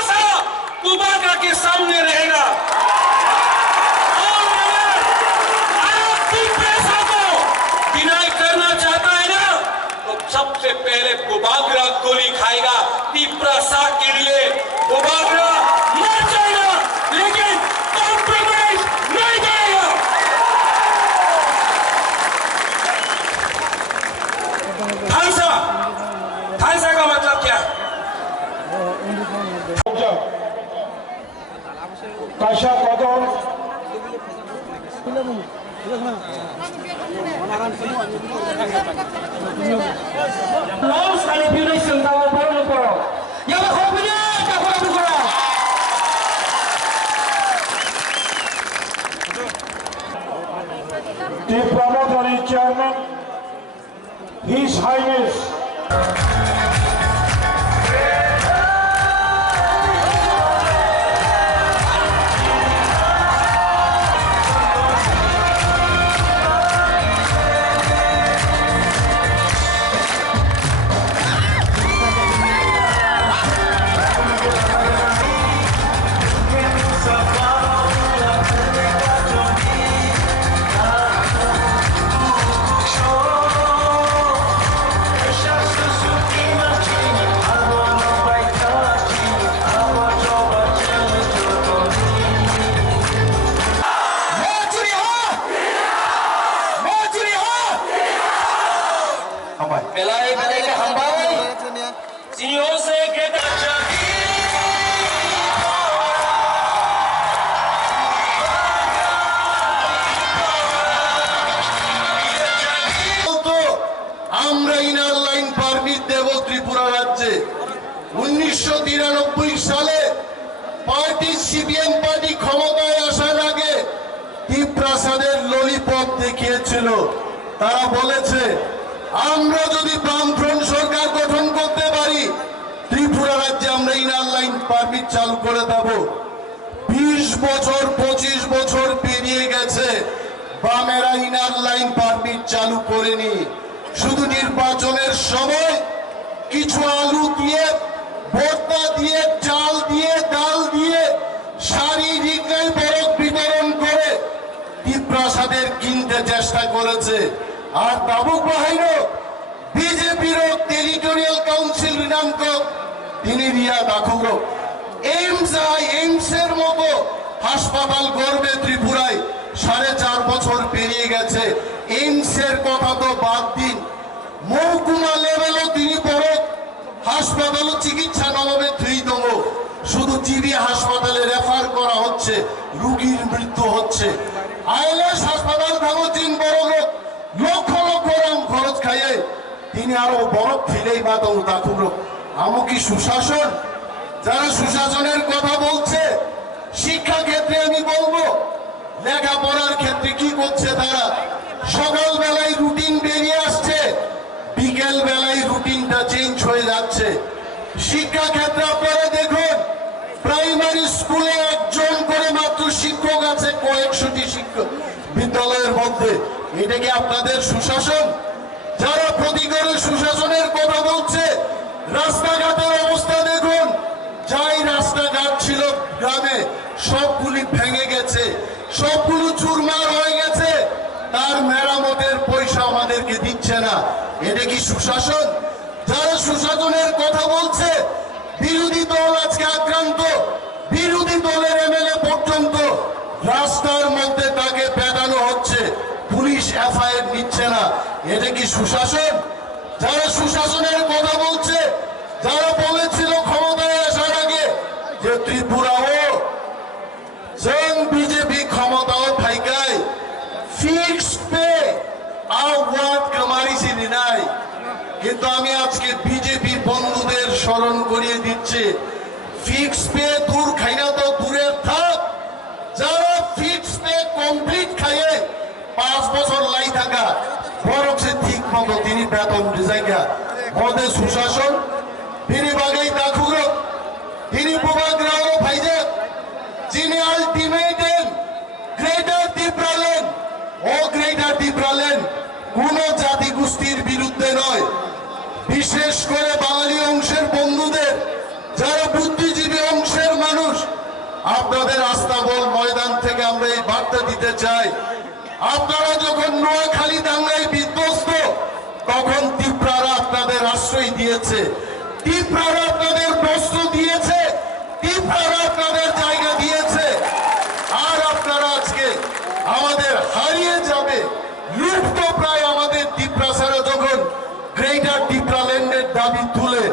कुबागरा के सामने रहेगा। और अगर आप त्रिपुरा को डिनाई करना चाहता है ना, तो सबसे पहले कुबागरा गोली खाएगा। त्रिपुरा के लिए कुबागरा मर जाएगा, लेकिन कॉम्प्रोमाइज नहीं करेगा। थानसा का मतलब क्या है? Long sekali pilih sentawa baru lupa. Yang hobinya tak boleh lupa. The promotory chairman, His Highness Belai ke hambai. Sini se kita jadi. আমরা ইনার লাইন পারমিট দেব ত্রিপুরা রাজ্যে 1993 সালে পার্টি সিপিএম পার্টি ক্ষমতায় আসার আগে টিপ্রাসাদের ললিপপ দেখিয়েছিল। তারা বলেছে আমরা যদি বামফ্রন্ট সরকার গঠন করতে পারি ত্রিপুরা রাজ্যে আমরা ইনার লাইন পারমিট চালু করে দেব। 20 বছর 25 বছর পেরিয়ে গেছে, বামেরা ইনার লাইন পারমিট চালু করেনি। শুধু নির্বাচনের সময় কিছু আলু দিয়ে, ভর্তা দিয়ে, চাল দিয়ে, ডাল দিয়ে শারীরিক বরফ বিতরণ করে টিপ্রাসাদের কিনতে চেষ্টা করেছে। আর দাবুক বাহিনী বিজেপির টেরিটোরিয়াল কাউন্সিল রিনাঙ্ক তিনি রিয়া দাখুর এইমসের মতো হাসপাতাল গড়বে ত্রিপুরায়। 4.5 বছর পেরিয়ে গেছে, এইমসের কথা তো বাদ দিন, মহকুমা লেভেলও তিনি বড় হাসপাতালও চিকিৎসা নবাবে থুইতম। শুধু জিবি হাসপাতালে রেফার করা হচ্ছে, রুগীর মৃত্যু হচ্ছে। আইএলএস হাসপাতাল ভাবচিন বড় লোক লক্ষ লক্ষ রাম খরচ খাইয়ে তিনি আরো বরফ ফিলেই মাতাও দাখুর। আমকি সুশাসন? যারা সুশাসনের কথা বলছে, শিক্ষা ক্ষেত্রে আমি বলবো, লেখাপড়ার ক্ষেত্রে কি করছে তারা? সকাল বেলায় রুটিন বেরিয়ে আসছে, বিকেল বেলায় রুটিনটা চেঞ্জ হয়ে যাচ্ছে। শিক্ষা ক্ষেত্রে আপনারা দেখুন, প্রাইমারি স্কুলে একজন করে মাত্র শিক্ষক আছে কয়েকশোটি শিক্ষক বিদ্যালয়ের মধ্যে। এটা কি আপনাদের সুশাসন? যারা প্রতিকারের সুশাসনের কথা বলছে, রাস্তাঘাটের অবস্থা দেখুন, যাই রাস্তাঘাট ছিল গ্রামে সবগুলি ভেঙে গেছে, সবগুলো চুরমার হয়ে গেছে, তার মেরামতের পয়সা আমাদেরকে দিচ্ছে না। এটা কি সুশাসন? যারা সুশাসনের কথা বলছে, বিরোধী দল আজকে আক্রান্ত, বিরোধী দলের এমএলএ পর্যন্ত রাস্তার মধ্যে তাকে পেটানো হচ্ছে, পুলিশ এফআইআর নিচ্ছে না। এটা কি সুশাসন? যারা সুশাসনের কথা বলছে, যারা বলেছিল ক্ষমতায় আসার আগে যে ত্রিপুরাও বিজেপি ক্ষমতাও ফাইকায় ফিক্স পে আওয়াজ কামারিছি নাই। কিন্তু আমি আজকে বিজেপি বন্ধুদের স্মরণ করিয়ে দিচ্ছি, ফিক্স পে দূর খাইনা তো দূরের থাক, যারা ফিক্স পে কমপ্লিট খাইয়ে 5 বছর লাই থাকা বরং সে ঠিক মতো তিনি বেতন জায়গা মধ্যে সুশাসন তিনি বাগাই দাখুর তিনি প্রভাগ্রাহ ভাইজে যিনি আলটিমেটেন গ্রেটার ত্রিপুরাল্যান্ড ও গ্রেটার ত্রিপুরাল্যান্ড কোন জাতি গোষ্ঠীর বিরুদ্ধে নয়, বিশেষ করে বাঙালি অংশের বন্ধুদের, যারা বুদ্ধিজীবী অংশের মানুষ, আপনাদের আস্তাবল ময়দান থেকে আমরা এই বার্তা দিতে চাই। আপনারা যখন নোয়াখালী দাঙ্গায় বিধ্বস্ত, তখন ত্রিপুরারা আপনাদের আশ্রয় দিয়েছে, ত্রিপুরারা আপনাদের বস্ত্র দিয়েছে, ত্রিপুরারা আপনাদের জায়গা দিয়েছে। আর আপনারা আজকে আমাদের হারিয়ে যাবে, লুপ্ত প্রায় আমাদের ত্রিপুরাসারা যখন গ্রেটার ত্রিপুরাল্যান্ডের দাবি তুলে,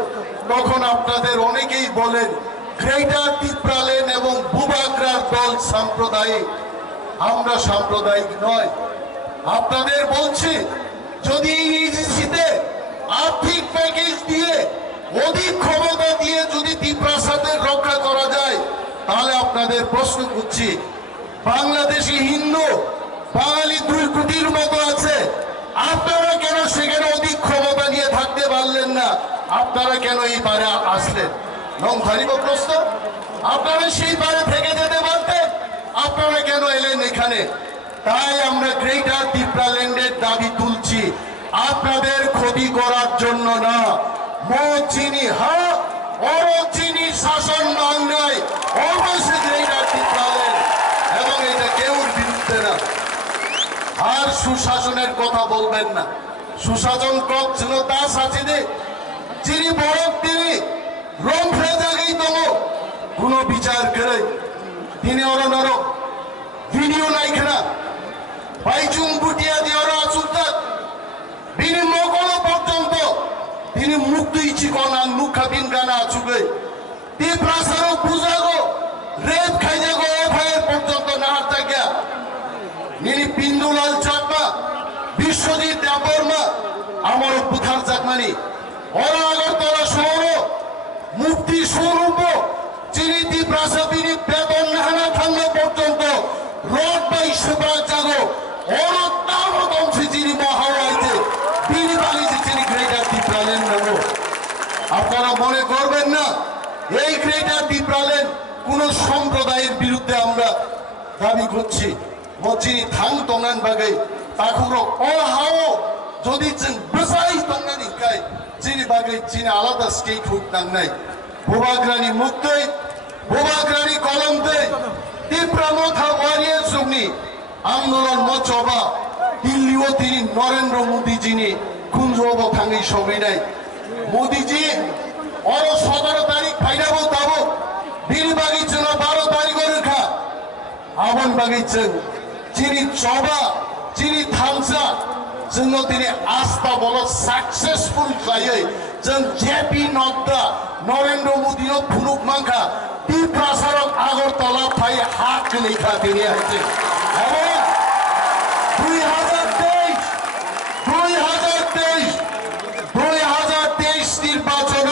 তখন আপনাদের অনেকেই বলেন গ্রেটার ত্রিপুরাল্যান্ড এবং বুবাগ্রার দল সাম্প্রদায়িক। আমরা সাম্প্রদায়িক নয়। আপনাদের বলছি, যদি এই এজেন্সিতে আর্থিক প্যাকেজ দিয়ে, অধিক ক্ষমতা দিয়ে যদি দ্বীপ্রাসাদের রক্ষা করা যায়, তাহলে আপনাদের প্রশ্ন করছি, বাংলাদেশি হিন্দু বাঙালি 2 কোটির মতো আছে, আপনারা কেন সেখানে অধিক ক্ষমতা নিয়ে থাকতে পারলেন না? আপনারা কেন এই বারে আসলেন? নংধারিব প্রশ্ন। আপনারা সেই বারে থেকে যেতে পারতেন, আপনারা কেন এলেন এখানে? তাই আমরা গ্রেটার দ্বীপরাল্যান্ডের দাবি তুলছি, আপনাদের ক্ষতি করার জন্য না। চিনি চিনি শাসন বাংলায় অবশ্যই গ্রেটার দ্বীপরাল্যান্ড, এবং এটা কেউর বিরুদ্ধে না। আর সুশাসনের কথা বলবেন না। সুশাসন করছিল দাস আছে যে, যিনি বড় তিনি রম্ফে জায়গায় তম কোন বিচার করে তিনি অরণর ভিডিও নাই খেলা বাইচুং বুটিয়া দিয়ে ওরা আসুক, তিনি মকল পর্যন্ত তিনি মুক্ত ইচ্ছি কনা মুখাবিন গানা আসুকে দ্বীপ্রাসারও বুঝাগো রেপ খাই যাগো এফআইআর পর্যন্ত না হারতা নিনি পিন্দুলাল চাকমা বিশ্বজিৎ দেববর্মা আমার বুথার চাকমানি ওরা আগরতলা শহর মুক্তি স্বরূপ যিনি দ্বীপ্রাসাদিনী বেতন না থাকলে পর্যন্ত রোড বাই সুব্রাজ জাগো যিনি মহাওয়াইতে তিনি বানিয়েছে যিনি গ্রেটার দ্বীপরাল্যান্ড নেব। আপনারা মনে করবেন না এই গ্রেটার দ্বীপরাল্যান্ড কোন সম্প্রদায়ের বিরুদ্ধে আমরা দাবি করছি। যিনি থাং তংনান বাগে তাকুরো অহাও যদি বেসাই তংনান ইকাই যিনি বাগে যিনি আলাদা স্টেট হুক নাংনাই ভোবাগ্রানি মুক্তই ভোবাগ্রানি কলমতে দ্বীপ্রামথা ওয়ারিয়ার সুগনি আন্দোলন মচবা দিল্লিও তিনি নরেন্দ্র মোদীজিনি কুঞ্জব থাঙ্গি সবাই নাই মোদীজি অর 17 তারিখ ফাইনাবো তাবো বিল বাগিয়েছেন 12 তারিখের রেখা আবন বাগিয়েছেন যিনি চবা যিনি থামসা जों दिनै आस्था बल सक्सेसफुल जायै जों जेपी नड्डा नरेंद्र मोदी फुरुक मांखा द्बीप्रासारक आगरतला फाइ हात गोलैखा दिनै आइছে এবং 2023 নির্বাচন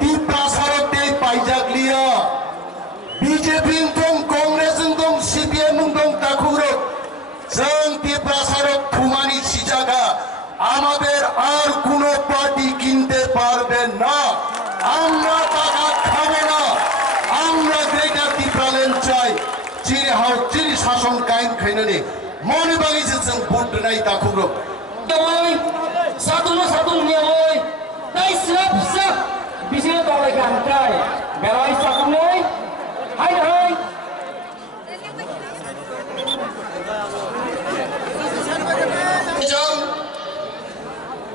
দ্বীপ্রাসারক পাইজাগলিয়া বিজেপি দং কংগ্রেস দং সিপিএম দং তাকুরক जों দ্বীপ্রাসারক ফুমানি সিজাগা আমাদের আর কোন পার্টি কিনতে পারবে না। আমরা টাকা খাবো না। আমরা গ্রেটার দ্বীপরাল্যান্ড চাই যিনি শাসন কায়েম খাইনানি মনে বাগিয়েছে जों ভোট নাই তাকুরক satu niamoi dai srap srap bising dolai gantai belai satu noi hai hai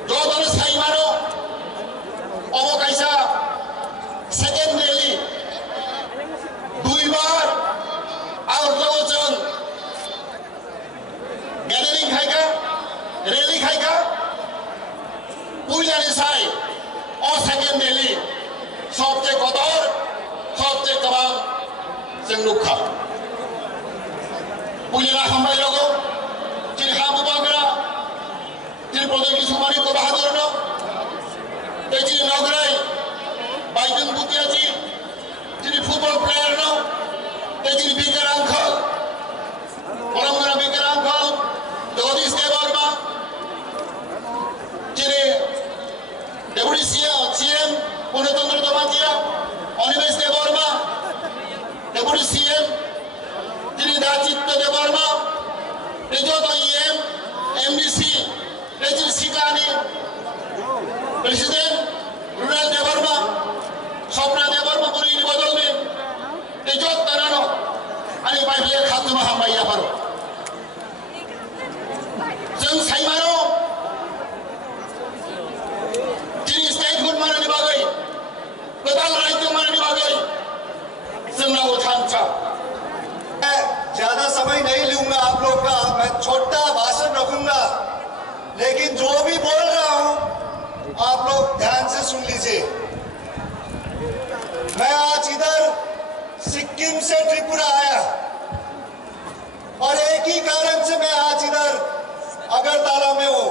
Jordan Saimano, Omo Kaisa, second rally, 2 বার out location, gathering খাইকা, rally খাইকা, পুইলানি সাই, ও second rally, সবচেয়ে কদর, সবচেয়ে কবাম, जों नुखा, পুইলা হামবাই লগো, যিনি হামু বাগরা, যিনি প্রদেশী সুমারি কো বাহাদুর নো যিনি নগরাই বাইজন বুতিয়াজি যিনি ফুটবল প্লেয়ার নো যিনি বিকার আঙ্কল পরমগরা বিকার আঙ্কল জগদীশ দেববর্মা যিনি ডেপুটি সিএম পূর্ণচন্দ্র দমাতিয়া অনিমেষ দেববর্মা ডেপুটি সিএম যিনি দাচিত্য দেববর্মা রিজত EM MDC Rachel Sikani, President Rural Devarma, Sopna Devarma Puri Bodolme, Rejot Tarano, and by Blair Hatuma Hamaya Paro. Jung Saimano, Chini State Good Marani Bagay, Kodal Right to Marani Bagay, Zumna Uthancha. ज्यादा समय नहीं लूंगा आप लोग का, मैं छोटा भाषण रखूंगा, लेकिन जो भी बोल रहा हूं आप लोग ध्यान से सुन लीजिए। मैं आज इधर सिक्किम से त्रिपुरा आया, और एक ही कारण से मैं आज इधर अगरतला में हूं।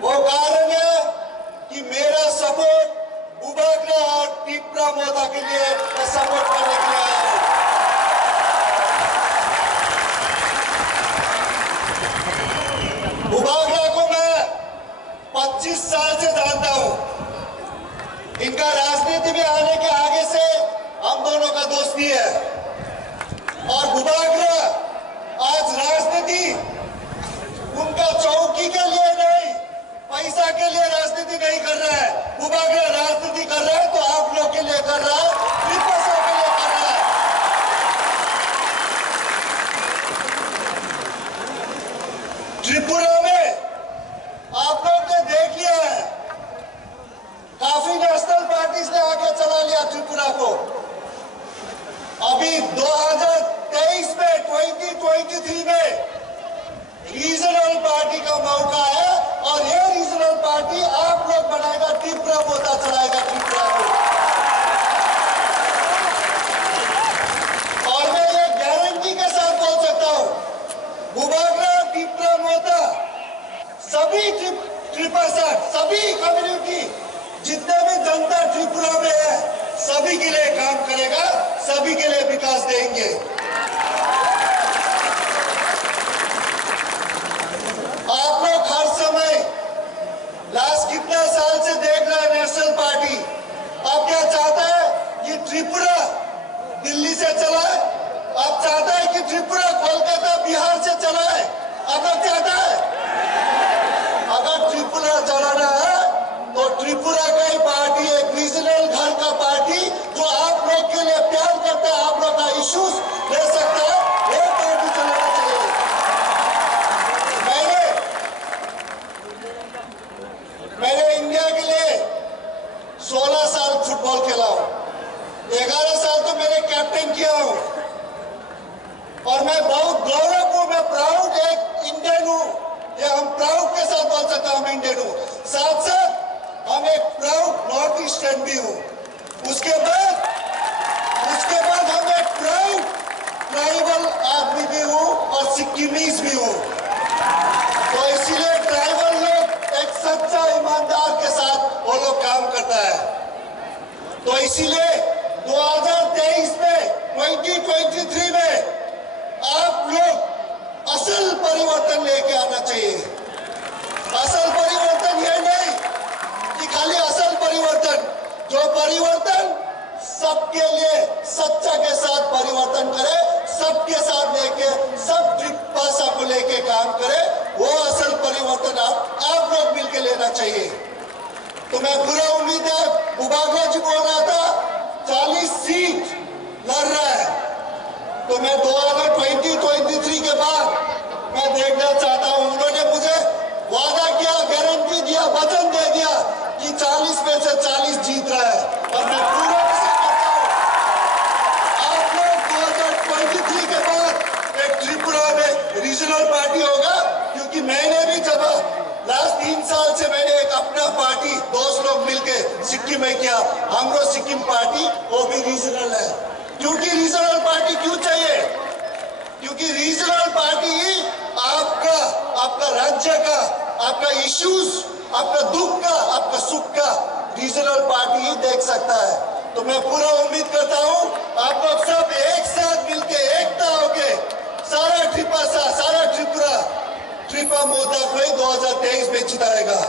वो कारण है कि मेरा सपोर्ट बुबागरा और टिप्रा मोदा के लिए मैं सपोर्ट करने के लिए आया हूं। बुबागरा को मैं 25 साल से जानता हूं। इनका राजनीति में आने के आगे से हम दोनों का दोस्ती है। और बुबागरा आज राजनीति उनका चौकी के लिए नहीं, पैसा के लिए राजनीति नहीं कर रहा है। बुबागरा राजनीति कर रहा है तो आप लोग के लिए कर रहा है, विपक्षों के लिए कर रहा है। त्रिपुरा में आप लोग ने देख लिया है, काफी नेशनल पार्टीज ने आके चला लिया त्रिपुरा को। अभी 2023 में 2023 में रीजनल पार्टी का मौका है और ये रीजनल पार्टी आप लोग बनाएगा, टिप्रा मोदा चलाएगा त्रिपुरा को। और मैं ये गारंटी के साथ बोल सकता हूं, बुबागरा टिप्रा मोदा सभी ट्रिपरसेट, सभी कम्युनिटी, जितने भी जनता त्रिपुरा में है, सभी के लिए काम करेगा, सभी के लिए विकास देंगे। आप लोग हर समय लास्ट कितना साल से देख रहे हैं नेशनल पार्टी। आप क्या चाहता है कि त्रिपुरा दिल्ली से चलाए? आप चाहता है कि त्रिपुरा कोलकाता बिहार से चलाए? आप लोग चाहता है? अगर त्रिपुरा चलाना है तो त्रिपुरा का ही पार्टी, एक रीजनल घर का पार्टी जो आप लोग के लिए प्यार करता है, आप लोग का इश्यूज ले सकता है, वो पार्टी चलाना चाहिए। मैंने इंडिया के लिए 16 साल फुटबॉल खेला हूं, 11 साल तो मैंने कैप्टन किया हूं और मैं बहुत गौरव हूं, मैं प्राउड एक इंडियन हूं। ये हम प्राउड के साथ बोल सकता हूं, हम इंडियन हूं। साथ साथ हम एक प्राउड नॉर्थ ईस्टर्न भी हूं। उसके बाद हम एक प्राउड ट्राइबल आदमी भी हूं और सिक्किमीज भी हूं। तो इसीलिए ट्राइबल लोग एक सच्चा ईमानदार के साथ वो लोग काम करता है। तो इसीलिए 2023 में 2023 में आप लोग असल परिवर्तन लेके आना चाहिए। असल परिवर्तन ये नहीं कि खाली असल परिवर्तन, जो परिवर्तन सबके लिए सच्चा के साथ परिवर्तन करे, सबके साथ लेके, सब भाषा को लेके काम करे, वो असल परिवर्तन आप लोग मिलके लेना चाहिए। तो मैं पूरा उम्मीद है, बुबागरा जी बोल रहा था 40 सीट लड़ रहा है, तो मैं 2023 के बाद मैं देखना चाहता हूं। उन्होंने मुझे वादा किया, गारंटी दिया, वचन दे दिया कि 40 में से 40 जीत रहा है और मैं पूरा करता हूं। आप लोग 2023 के बाद एक त्रिपुरा में रीजनल पार्टी होगा, क्योंकि मैंने भी जब लास्ट 3 साल से मैंने एक अपना पार्टी दोस्त लोग मिलके सिक्किम में किया, हमरो सिक्किम पार्टी, वो भी रीजनल है। क्योंकि रीजनल पार्टी क्यों चाहिए? क्योंकि रीजनल पार्टी ही आपका राज्य का, आपका इश्यूज, आपका दुख का, आपका सुख का रीजनल पार्टी ही देख सकता है। तो मैं पूरा उम्मीद करता हूं आप लोग सब एक साथ मिलके, एकता होके सारा त्रिपुरा टिप्रा मोदा को ही 2023 में जिताएगा।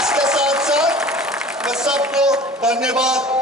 इसके साथ साथ मैं सबको धन्यवाद